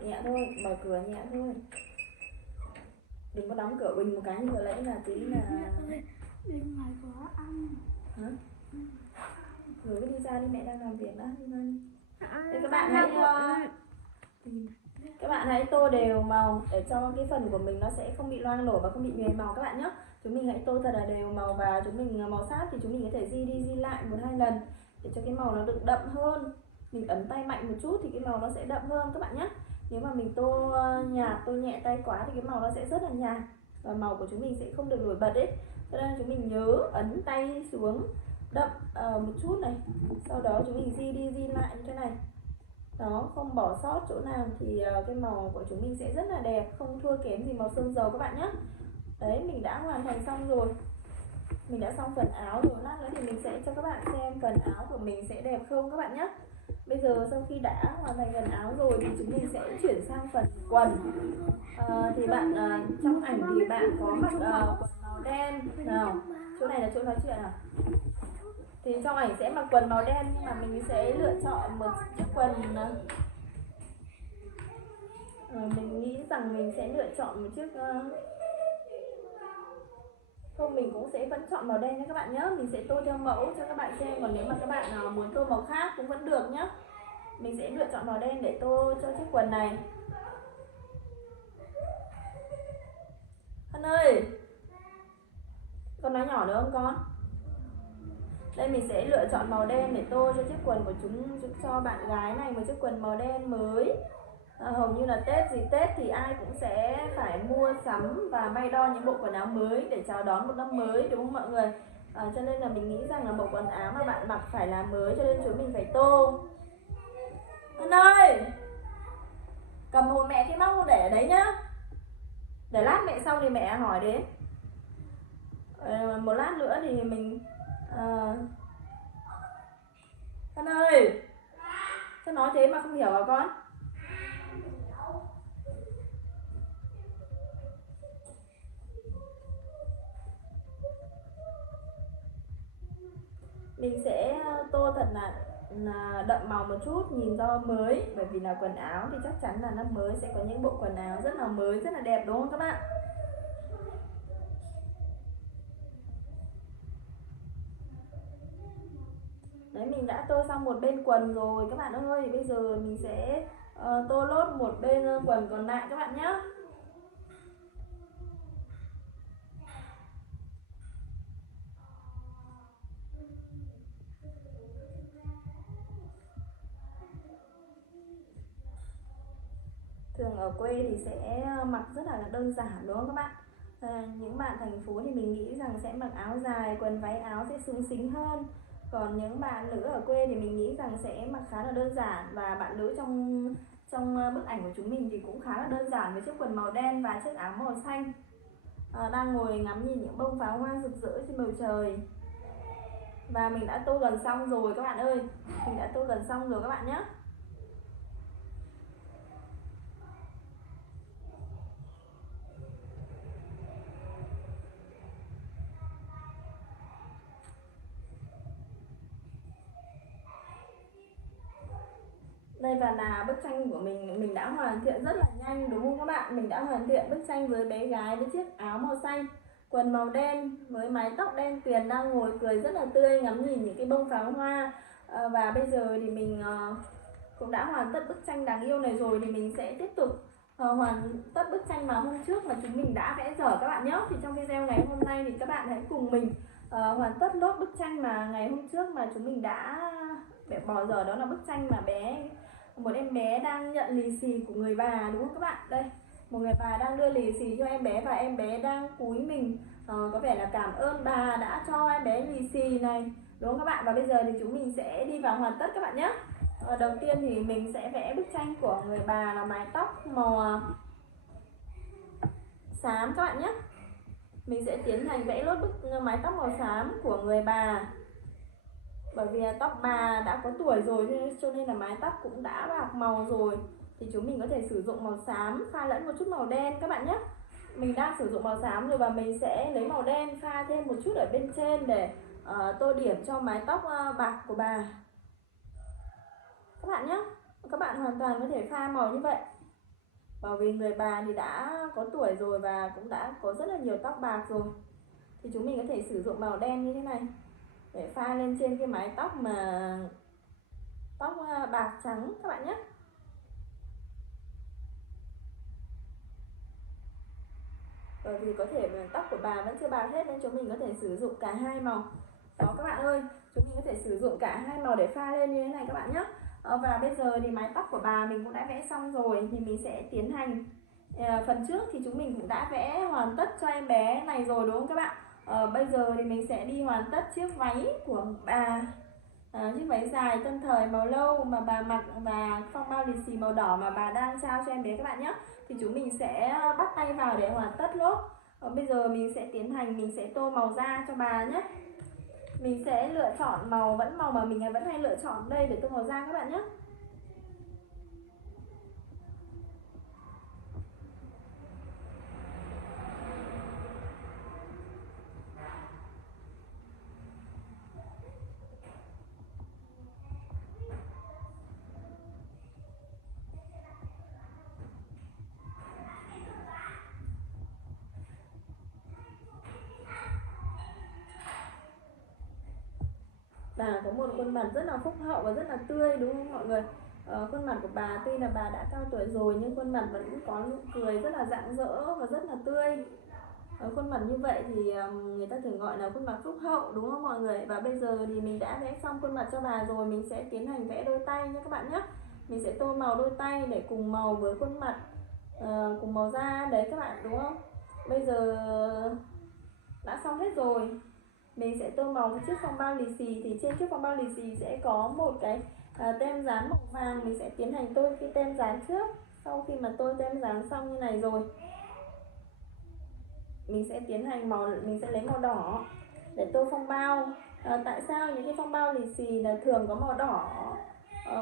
Nhẹ thôi, mở cửa nhẹ thôi. Đừng có đóng cửa bình một cái như vừa nãy là tí là... Bên ngoài có ong. Hả? Rồi cứ đi ra đi, mẹ đang làm việc đó, đi ra đi. Thế các bạn hãy tô đều màu để cho cái phần của mình nó sẽ không bị loang lổ và không bị nhòe màu các bạn nhé. Chúng mình hãy tô thật là đều màu, và chúng mình màu sáp thì chúng mình có thể di đi di lại 1-2 lần để cho cái màu nó được đậm hơn. Mình ấn tay mạnh một chút thì cái màu nó sẽ đậm hơn các bạn nhé. Nếu mà mình tô nhạt, tô nhẹ tay quá thì cái màu nó sẽ rất là nhạt. và màu của chúng mình sẽ không được nổi bật ấy, cho nên chúng mình nhớ ấn tay xuống đậm một chút này, sau đó chúng mình di đi di lại như thế này đó, không bỏ sót chỗ nào thì cái màu của chúng mình sẽ rất là đẹp, không thua kém gì màu sơn dầu các bạn nhé. Đấy, mình đã hoàn thành xong rồi, mình đã xong phần áo rồi. Lát nữa thì mình sẽ cho các bạn xem phần áo của mình sẽ đẹp không các bạn nhé. Bây giờ sau khi đã hoàn thành phần áo rồi thì chúng mình sẽ chuyển sang phần quần. Thì bạn trong ảnh thì bạn có mặc quần màu đen nào, chỗ này là chỗ nói chuyện à? Thì trong ảnh sẽ mặc quần màu đen, nhưng mà mình sẽ lựa chọn một chiếc quần mình nghĩ rằng mình sẽ lựa chọn một chiếc không, mình cũng sẽ vẫn chọn màu đen nha các bạn nhé. Mình sẽ tô theo mẫu cho các bạn xem, còn nếu mà các bạn nào muốn tô màu khác cũng vẫn được nhé. Mình sẽ lựa chọn màu đen để tô cho chiếc quần này. Con ơi, con nói nhỏ nữa không con? Đây, mình sẽ lựa chọn màu đen để tô cho chiếc quần của cho bạn gái này một chiếc quần màu đen mới. Hầu như là Tết gì Tết thì ai cũng sẽ phải mua sắm và may đo những bộ quần áo mới để chào đón một năm mới, đúng không mọi người? Cho nên là mình nghĩ rằng là bộ quần áo mà bạn mặc phải là mới, cho nên chúng mình phải tô. Con ơi, cầm hộ mẹ cái móc để ở đấy nhá, để lát mẹ xong thì mẹ hỏi đến. Một lát nữa thì mình con ơi, sao nói thế mà không hiểu hả con? Mình sẽ tô thật là đậm màu một chút, nhìn do mới, bởi vì là quần áo thì chắc chắn là năm mới sẽ có những bộ quần áo rất là mới, rất là đẹp, đúng không các bạn? Đấy, mình đã tô xong một bên quần rồi các bạn ơi. Bây giờ mình sẽ tô lốt một bên quần còn lại các bạn nhé. Thường ở quê thì sẽ mặc rất là đơn giản, đúng không các bạn? Những bạn thành phố thì mình nghĩ rằng sẽ mặc áo dài, quần váy áo sẽ xúng xính hơn. Còn những bạn nữ ở quê thì mình nghĩ rằng sẽ mặc khá là đơn giản. Và bạn nữ trong bức ảnh của chúng mình thì cũng khá là đơn giản, với chiếc quần màu đen và chiếc áo màu xanh, đang ngồi ngắm nhìn những bông pháo hoa rực rỡ trên bầu trời. Và mình đã tô gần xong rồi các bạn ơi, mình đã tô gần xong rồi các bạn nhé. Đây và là bức tranh của mình đã hoàn thiện rất là nhanh, đúng không các bạn? Mình đã hoàn thiện bức tranh với bé gái với chiếc áo màu xanh, quần màu đen với mái tóc đen tuyền, đang ngồi cười rất là tươi ngắm nhìn những cái bông pháo hoa. Và bây giờ thì mình cũng đã hoàn tất bức tranh đáng yêu này rồi, thì mình sẽ tiếp tục hoàn tất bức tranh mà hôm trước mà chúng mình đã vẽ dở các bạn nhé. Thì trong video ngày hôm nay thì các bạn hãy cùng mình hoàn tất lốt bức tranh mà ngày hôm trước mà chúng mình đã bỏ dở, đó là bức tranh mà một em bé đang nhận lì xì của người bà, đúng không các bạn? Đây, một người bà đang đưa lì xì cho em bé và em bé đang cúi mình có vẻ là cảm ơn bà đã cho em bé lì xì này, đúng không các bạn? Và bây giờ thì chúng mình sẽ đi vào hoàn tất các bạn nhé. Đầu tiên thì mình sẽ vẽ bức tranh của người bà là mái tóc màu xám các bạn nhé. Mình sẽ tiến hành vẽ lốt bức mái tóc màu xám của người bà. Bởi vì tóc bà đã có tuổi rồi cho nên là mái tóc cũng đã bạc màu rồi, thì chúng mình có thể sử dụng màu xám pha lẫn một chút màu đen các bạn nhé. Mình đang sử dụng màu xám rồi và mình sẽ lấy màu đen pha thêm một chút ở bên trên để tô điểm cho mái tóc bạc của bà các bạn nhé. Các bạn hoàn toàn có thể pha màu như vậy, bởi vì người bà thì đã có tuổi rồi và cũng đã có rất là nhiều tóc bạc rồi, thì chúng mình có thể sử dụng màu đen như thế này để pha lên trên cái mái tóc mà tóc bạc trắng các bạn nhé. Bởi vì có thể tóc của bà vẫn chưa bạc hết nên chúng mình có thể sử dụng cả hai màu đó các bạn ơi. Chúng mình có thể sử dụng cả hai màu để pha lên như thế này các bạn nhé. Và bây giờ thì mái tóc của bà mình cũng đã vẽ xong rồi, thì mình sẽ tiến hành Phần trước thì chúng mình cũng đã vẽ hoàn tất cho em bé này rồi đúng không các bạn? Bây giờ thì mình sẽ đi hoàn tất chiếc váy của bà. Chiếc váy dài tân thời màu lâu mà bà mặc và phong bao lì xì màu đỏ mà bà đang trao cho em bé các bạn nhé. Thì chúng mình sẽ bắt tay vào để hoàn tất lốt. Bây giờ mình sẽ tiến hành, mình sẽ tô màu da cho bà nhé. Mình sẽ lựa chọn màu mà mình vẫn hay lựa chọn đây để tô màu da các bạn nhé. Bà có một khuôn mặt rất là phúc hậu và rất là tươi đúng không mọi người? Khuôn mặt của bà tuy là bà đã cao tuổi rồi nhưng khuôn mặt vẫn có nụ cười rất là rạng rỡ và rất là tươi. Khuôn mặt như vậy thì người ta thường gọi là khuôn mặt phúc hậu đúng không mọi người? Và bây giờ thì mình đã vẽ xong khuôn mặt cho bà rồi, mình sẽ tiến hành vẽ đôi tay nhé các bạn nhé. Mình sẽ tô màu đôi tay để cùng màu với khuôn mặt, cùng màu da đấy các bạn đúng không? Bây giờ đã xong hết rồi. Mình sẽ tô màu chiếc phong bao lì xì, thì trên chiếc phong bao lì xì sẽ có một cái tem dán màu vàng. Mình sẽ tiến hành tô cái tem dán trước. Sau khi mà tô tem dán xong như này rồi, mình sẽ tiến hành mình sẽ lấy màu đỏ để tô phong bao. Tại sao những cái phong bao lì xì là thường có màu đỏ?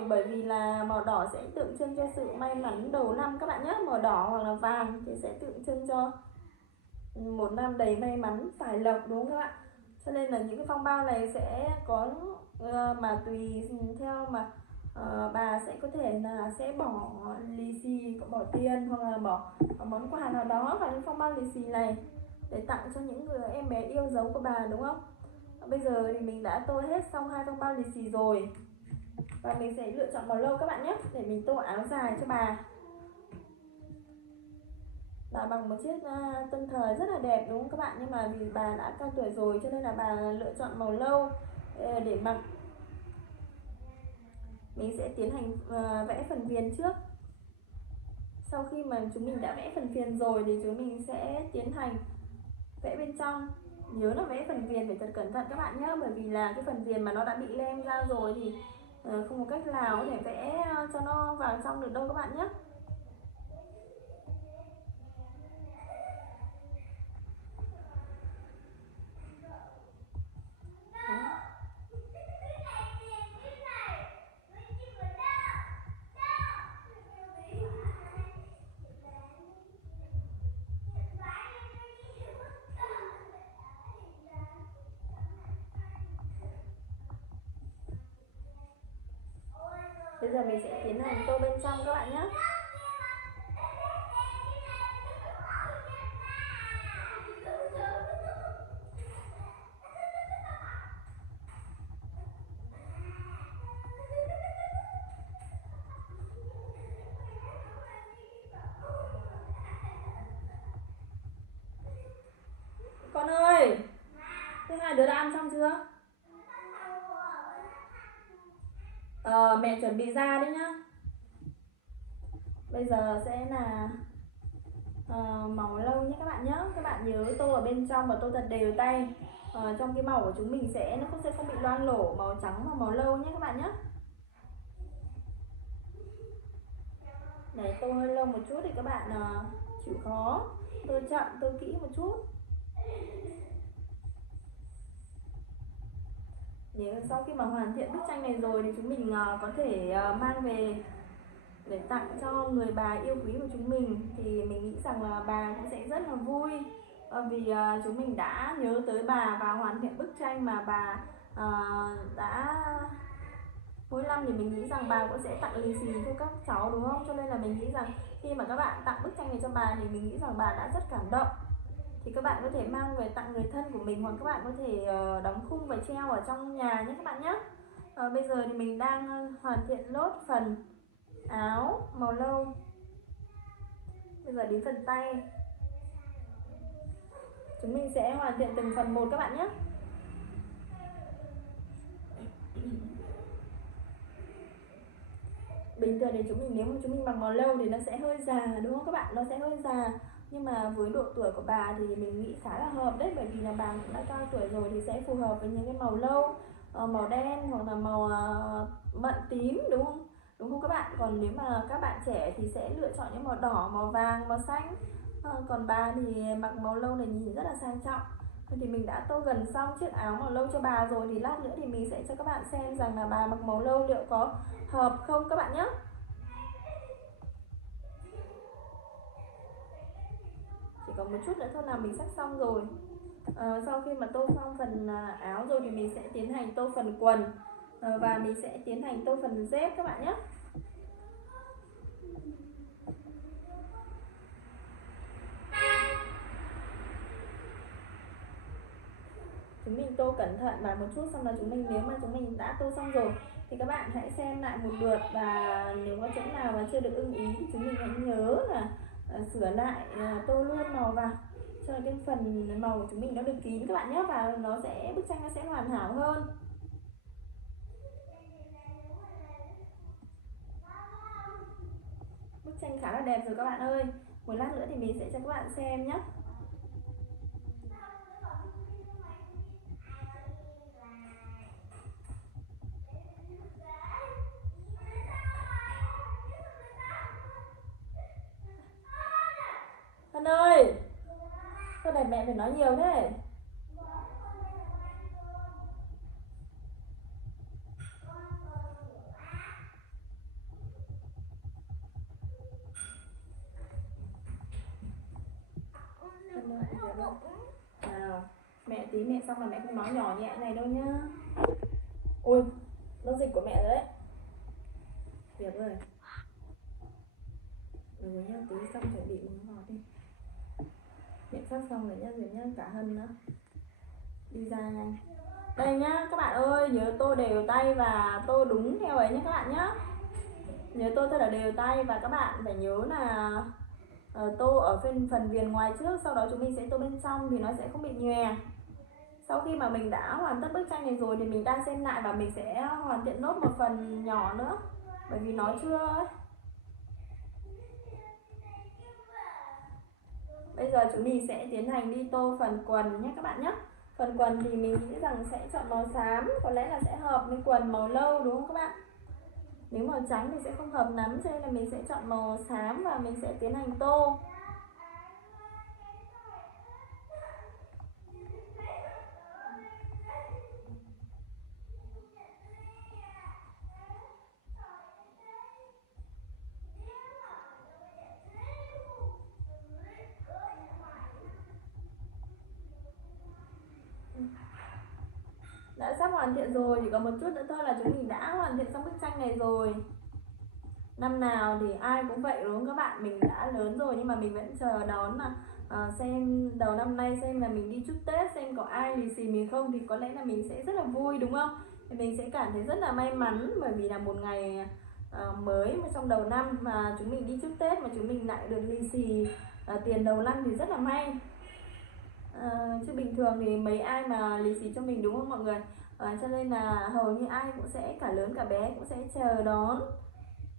Bởi vì là màu đỏ sẽ tượng trưng cho sự may mắn đầu năm các bạn nhé. Màu đỏ hoặc là vàng thì sẽ tượng trưng cho một năm đầy may mắn tài lộc đúng không các bạn? Cho nên là những cái phong bao này sẽ có mà tùy theo mà bà sẽ có thể là sẽ bỏ lì xì, bỏ tiền hoặc là bỏ món quà nào đó vào những phong bao lì xì này để tặng cho những người em bé yêu dấu của bà đúng không? Bây giờ thì mình đã tô hết xong 2 phong bao lì xì rồi, và mình sẽ lựa chọn màu lâu các bạn nhé, để mình tô áo dài cho bà. Bà bằng một chiếc tân thời rất là đẹp đúng không các bạn? Nhưng mà vì bà đã cao tuổi rồi cho nên là bà lựa chọn màu lâu để mặc. Mình sẽ tiến hành vẽ phần viền trước. Sau khi mà chúng mình đã vẽ phần viền rồi thì chúng mình sẽ tiến hành vẽ bên trong. Nhớ là vẽ phần viền phải thật cẩn thận các bạn nhé, bởi vì là cái phần viền mà nó đã bị lem ra rồi thì không có cách nào có thể vẽ cho nó vào trong được đâu các bạn nhé. Bây giờ mình sẽ tiến hành tô bên trong các bạn nhé. Con ơi, thế hai đứa đã ăn xong chưa? Mẹ chuẩn bị ra đấy nhá. Bây giờ sẽ là màu lâu nhé các bạn nhé. Các bạn nhớ tô ở bên trong và tô thật đều tay. Trong cái màu của chúng mình nó sẽ không bị loang lổ màu trắng và màu lâu nhé các bạn nhé. Để tô hơi lâu một chút thì các bạn chịu khó tô chậm, tô kỹ một chút. Sau khi mà hoàn thiện bức tranh này rồi thì chúng mình có thể mang về để tặng cho người bà yêu quý của chúng mình. Thì mình nghĩ rằng là bà cũng sẽ rất là vui, vì chúng mình đã nhớ tới bà và hoàn thiện bức tranh mà bà đã mỗi năm. Thì mình nghĩ rằng bà cũng sẽ tặng lì xì cho các cháu đúng không? Cho nên là mình nghĩ rằng khi mà các bạn tặng bức tranh này cho bà thì mình nghĩ rằng bà đã rất cảm động. Thì các bạn có thể mang về tặng người thân của mình, hoặc các bạn có thể đóng khung và treo ở trong nhà nhé các bạn nhé. Bây giờ thì mình đang hoàn thiện lốt phần áo màu lâu. Bây giờ đến phần tay. Chúng mình sẽ hoàn thiện từng phần một các bạn nhé. bình thường thì nếu mà chúng mình mặc màu lâu thì nó sẽ hơi già đúng không các bạn, nó sẽ hơi già. Nhưng mà với độ tuổi của bà thì mình nghĩ khá là hợp đấy, bởi vì là bà cũng đã cao tuổi rồi thì sẽ phù hợp với những cái màu lâu, màu đen hoặc là màu mận tím đúng không? Đúng không các bạn? Còn nếu mà các bạn trẻ thì sẽ lựa chọn những màu đỏ, màu vàng, màu xanh. Còn bà thì mặc màu lâu này nhìn rất là sang trọng. Thì mình đã tô gần xong chiếc áo màu lâu cho bà rồi, thì lát nữa thì mình sẽ cho các bạn xem rằng là bà mặc màu lâu liệu có hợp không các bạn nhé. Chỉ còn một chút nữa thôi là mình sắp xong rồi. Sau khi mà tô xong phần áo rồi thì mình sẽ tiến hành tô phần quần, và mình sẽ tiến hành tô phần dép các bạn nhé. Chúng mình tô cẩn thận và một chút, xong là nếu mà chúng mình đã tô xong rồi thì các bạn hãy xem lại một lượt, và nếu có chỗ nào mà chưa được ưng ý thì chúng mình hãy nhớ là sửa lại, tô luôn màu vào cho cái phần màu của chúng mình nó được kín các bạn nhé, và bức tranh nó sẽ hoàn hảo hơn. Bức tranh khá là đẹp rồi các bạn ơi. Một lát nữa thì mình sẽ cho các bạn xem nhé. Thân ơi, sao để mẹ phải nói nhiều thế? Nào, mẹ tí mẹ xong là mẹ không nói nhỏ nhẹ này đâu nhá. Ui, nó dịch của mẹ rồi đấy. Việc rồi. Rồi nhá, tí xong chuẩn bị uống ngọt đi. Mẹ sắp xong rồi nhá, cả Hân nữa. Đi ra nhanh. Đây nhá, các bạn ơi, nhớ tô đều tay và tô đúng theo ấy nhé các bạn nhá. Nhớ tô thật là đều tay, và các bạn phải nhớ là tô ở phần viền ngoài trước, sau đó chúng mình sẽ tô bên trong thì nó sẽ không bị nhòe. Sau khi mà mình đã hoàn tất bức tranh này rồi thì mình đang xem lại và mình sẽ hoàn thiện nốt một phần nhỏ nữa, bởi vì nó chưa ấy. Bây giờ chúng mình sẽ tiến hành đi tô phần quần nhé các bạn nhé. Phần quần thì mình nghĩ rằng sẽ chọn màu xám, có lẽ là sẽ hợp với quần màu lâu đúng không các bạn? Nếu màu trắng thì sẽ không hợp lắm, cho nên là mình sẽ chọn màu xám và mình sẽ tiến hành tô. Đã sắp hoàn thiện rồi, chỉ còn một chút nữa thôi là chúng mình đã hoàn thiện xong bức tranh này rồi. Năm nào thì ai cũng vậy đúng không các bạn? Mình đã lớn rồi nhưng mà mình vẫn chờ đón là xem đầu năm nay xem là mình đi chúc Tết, xem có ai lì xì mình không, thì có lẽ là mình sẽ rất là vui đúng không? Thì mình sẽ cảm thấy rất là may mắn, bởi vì là một ngày mới mà trong đầu năm mà chúng mình đi chúc Tết mà chúng mình lại được lì xì tiền đầu năm thì rất là may. Chứ bình thường thì mấy ai mà lì xì cho mình đúng không mọi người? Cho nên là hầu như ai cũng sẽ, cả lớn cả bé cũng sẽ chờ đón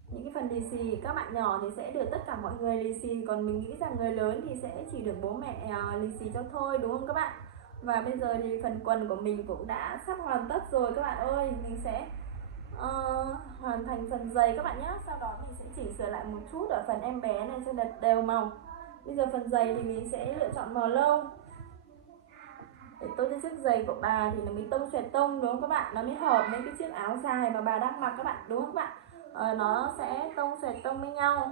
những cái phần lì xì. Các bạn nhỏ thì sẽ được tất cả mọi người lì xì, còn mình nghĩ rằng người lớn thì sẽ chỉ được bố mẹ lì xì cho thôi đúng không các bạn? Và bây giờ thì phần quần của mình cũng đã sắp hoàn tất rồi các bạn ơi. Mình sẽ hoàn thành phần giày các bạn nhé. Sau đó mình sẽ chỉnh sửa lại một chút ở phần em bé này cho đều màu. Bây giờ phần giày thì mình sẽ lựa chọn màu lâu. Để tô cho chiếc giày của bà thì nó mới tông xoẹt tông đúng không các bạn? Nó mới hợp với cái chiếc áo dài mà bà đang mặc các bạn, đúng không các bạn? Nó sẽ tông xoẹt tông với nhau.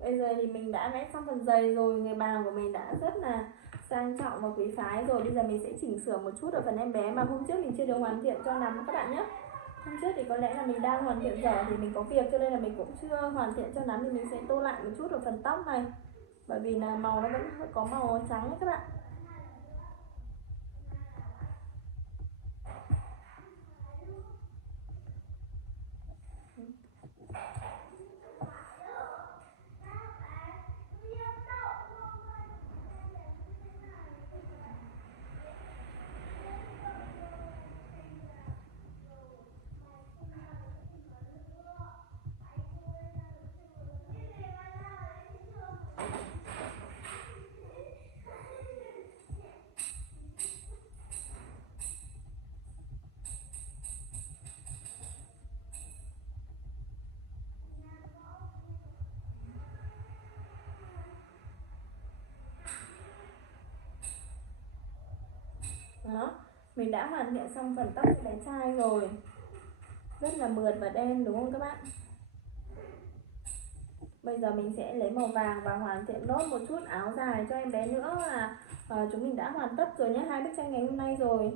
Bây giờ thì mình đã vẽ xong phần giày rồi, người bà của mình đã rất là sang trọng và quý phái rồi. Bây giờ mình sẽ chỉnh sửa một chút ở phần em bé mà hôm trước mình chưa được hoàn thiện cho lắm các bạn nhé. Hôm trước thì có lẽ là mình đang hoàn thiện dở thì mình có việc cho nên là mình cũng chưa hoàn thiện cho lắm, thì mình sẽ tô lại một chút ở phần tóc này, bởi vì là màu nó vẫn có màu trắng ấy các bạn. Đó, mình đã hoàn thiện xong phần tóc cho bé trai rồi, rất là mượt và đen đúng không các bạn? Bây giờ mình sẽ lấy màu vàng và hoàn thiện nốt một chút áo dài cho em bé nữa là chúng mình đã hoàn tất rồi nhé, 2 bức tranh ngày hôm nay rồi.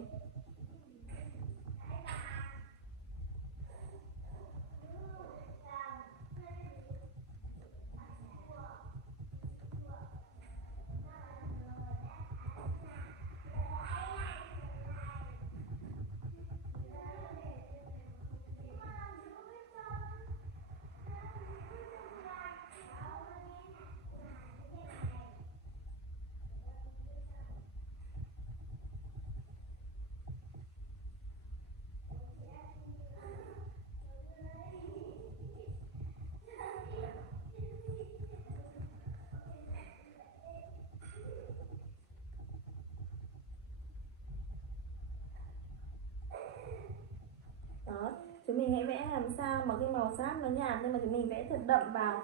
Đó, chúng mình hãy vẽ làm sao mà cái màu sáp nó nhạt nhưng mà chúng mình vẽ thật đậm vào,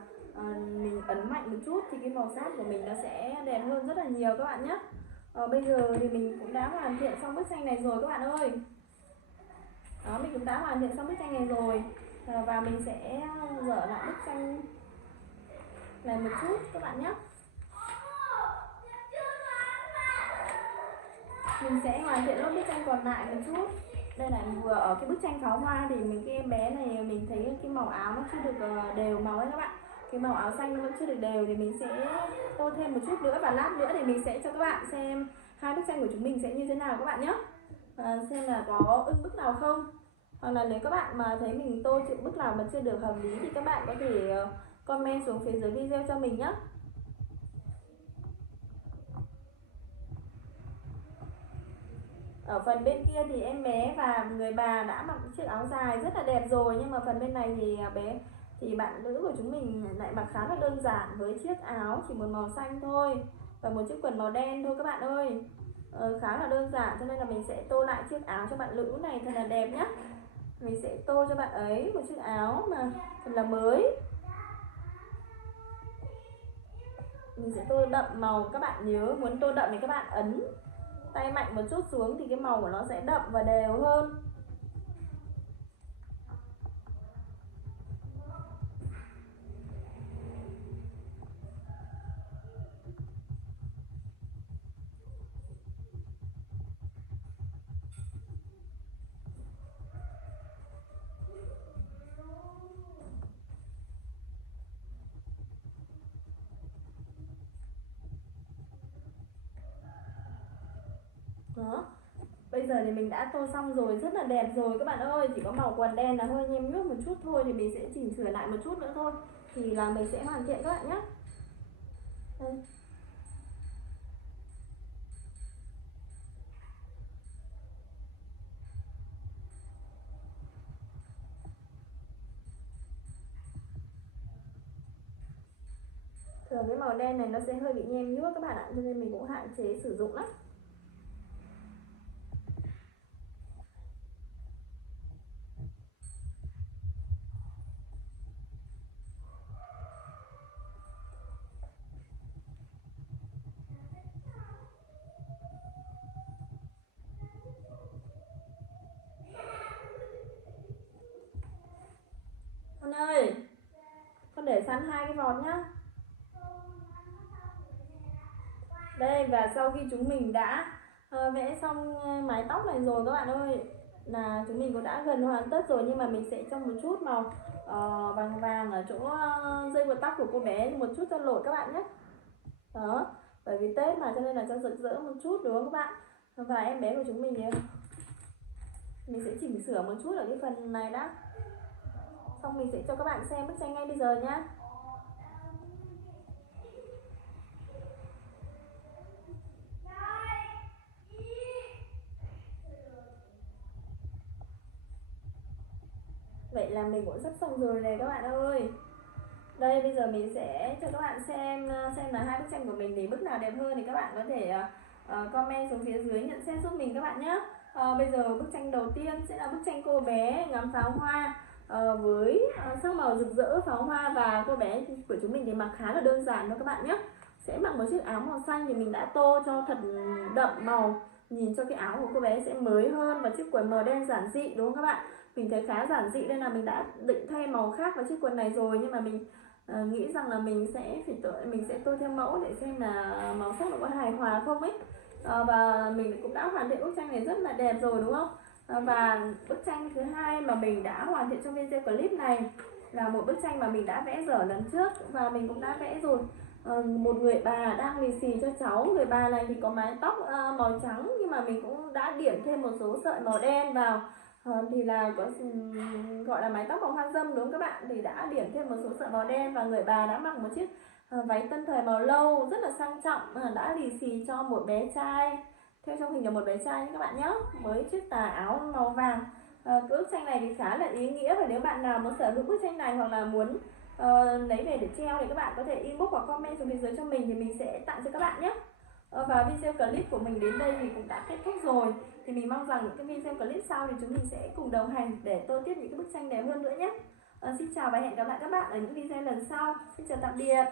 mình ấn mạnh một chút thì cái màu sáp của mình nó sẽ đẹp hơn rất là nhiều các bạn nhé. Bây giờ thì mình cũng đã hoàn thiện xong bức tranh này rồi các bạn ơi. Đó, mình cũng đã hoàn thiện xong bức tranh này rồi, và mình sẽ dở lại bức tranh này một chút các bạn nhé. Mình sẽ hoàn thiện nốt bức tranh còn lại một chút. Đây là vừa ở cái bức tranh pháo hoa thì cái em bé này mình thấy cái màu áo nó chưa được đều màu ấy các bạn. Cái màu áo xanh nó vẫn chưa được đều thì mình sẽ tô thêm một chút nữa, và lát nữa thì mình sẽ cho các bạn xem 2 bức tranh của chúng mình sẽ như thế nào các bạn nhé. Xem là có ưng bức nào không. Hoặc là nếu các bạn mà thấy mình tô chữ bức nào mà chưa được hợp lý thì các bạn có thể comment xuống phía dưới video cho mình nhé. Ở phần bên kia thì em bé và người bà đã mặc chiếc áo dài rất là đẹp rồi, nhưng mà phần bên này thì bạn nữ của chúng mình lại mặc khá là đơn giản với chiếc áo chỉ một màu xanh thôi và một chiếc quần màu đen thôi các bạn ơi. Khá là đơn giản cho nên là mình sẽ tô lại chiếc áo cho bạn nữ này thật là đẹp nhé. Mình sẽ tô cho bạn ấy một chiếc áo mà thật là mới. Mình sẽ tô đậm màu, các bạn nhớ muốn tô đậm thì các bạn ấn tay mạnh một chút xuống thì cái màu của nó sẽ đậm và đều hơn. Đó, bây giờ thì mình đã tô xong rồi, rất là đẹp rồi các bạn ơi. Chỉ có màu quần đen là hơi nhem nhuốc một chút thôi, thì mình sẽ chỉnh sửa lại một chút nữa thôi thì là mình sẽ hoàn thiện các bạn nhé. Đây. Thường cái màu đen này nó sẽ hơi bị nhem nhuốc các bạn ạ, cho nên mình cũng hạn chế sử dụng lắm. Con ơi, con để sẵn 2 cái vọt nhá. Đây, và sau khi chúng mình đã vẽ xong mái tóc này rồi các bạn ơi, là chúng mình cũng đã gần hoàn tất rồi, nhưng mà mình sẽ cho một chút màu vàng vàng ở chỗ dây buộc tóc của cô bé, một chút cho nổi các bạn nhé. Đó, bởi vì Tết mà cho nên là cho rực rỡ một chút đúng không các bạn. Và em bé của chúng mình thì mình sẽ chỉnh sửa một chút ở cái phần này đã, xong mình sẽ cho các bạn xem bức tranh ngay bây giờ nhá. Vậy là mình cũng sắp xong rồi này các bạn ơi. Đây bây giờ mình sẽ cho các bạn xem là hai bức tranh của mình thì bức nào đẹp hơn thì các bạn có thể comment xuống phía dưới nhận xét giúp mình các bạn nhé. Bây giờ bức tranh đầu tiên sẽ là bức tranh cô bé ngắm pháo hoa với sắc màu rực rỡ pháo hoa, và cô bé của chúng mình thì mặc khá là đơn giản thôi các bạn nhé. Sẽ mặc một chiếc áo màu xanh thì mình đã tô cho thật đậm màu, nhìn cho cái áo của cô bé sẽ mới hơn, và chiếc quần màu đen giản dị đúng không các bạn. Mình thấy khá giản dị nên là mình đã định thay màu khác vào chiếc quần này rồi, nhưng mà mình nghĩ rằng là mình sẽ tô theo mẫu để xem là màu sắc nó có hài hòa không ấy. Và mình cũng đã hoàn thiện bức tranh này rất là đẹp rồi đúng không. Và bức tranh thứ hai mà mình đã hoàn thiện trong video clip này là một bức tranh mà mình đã vẽ dở lần trước, và mình cũng đã vẽ rồi. Một người bà đang lì xì cho cháu. Người bà này thì có mái tóc màu trắng, nhưng mà mình cũng đã điểm thêm một số sợi màu đen vào, thì là có gọi là mái tóc bằng hoa dâm đúng không các bạn, thì đã điểm thêm một số sợi màu đen. Và người bà đã mặc một chiếc váy tân thời màu lâu rất là sang trọng, đã lì xì cho một bé trai, theo trong hình là một bé trai nhé các bạn nhé, với chiếc tà áo màu vàng. Bức tranh này thì khá là ý nghĩa, và nếu bạn nào muốn sở hữu bức tranh này hoặc là muốn lấy về để treo thì các bạn có thể inbox hoặc comment xuống phía dưới cho mình, thì mình sẽ tặng cho các bạn nhé. Và video clip của mình đến đây thì cũng đã kết thúc rồi. Thì mình mong rằng những cái video clip sau thì chúng mình sẽ cùng đồng hành để tô tiếp những cái bức tranh đẹp hơn nữa nhé. Xin chào và hẹn gặp lại các bạn ở những video lần sau. Xin chào tạm biệt.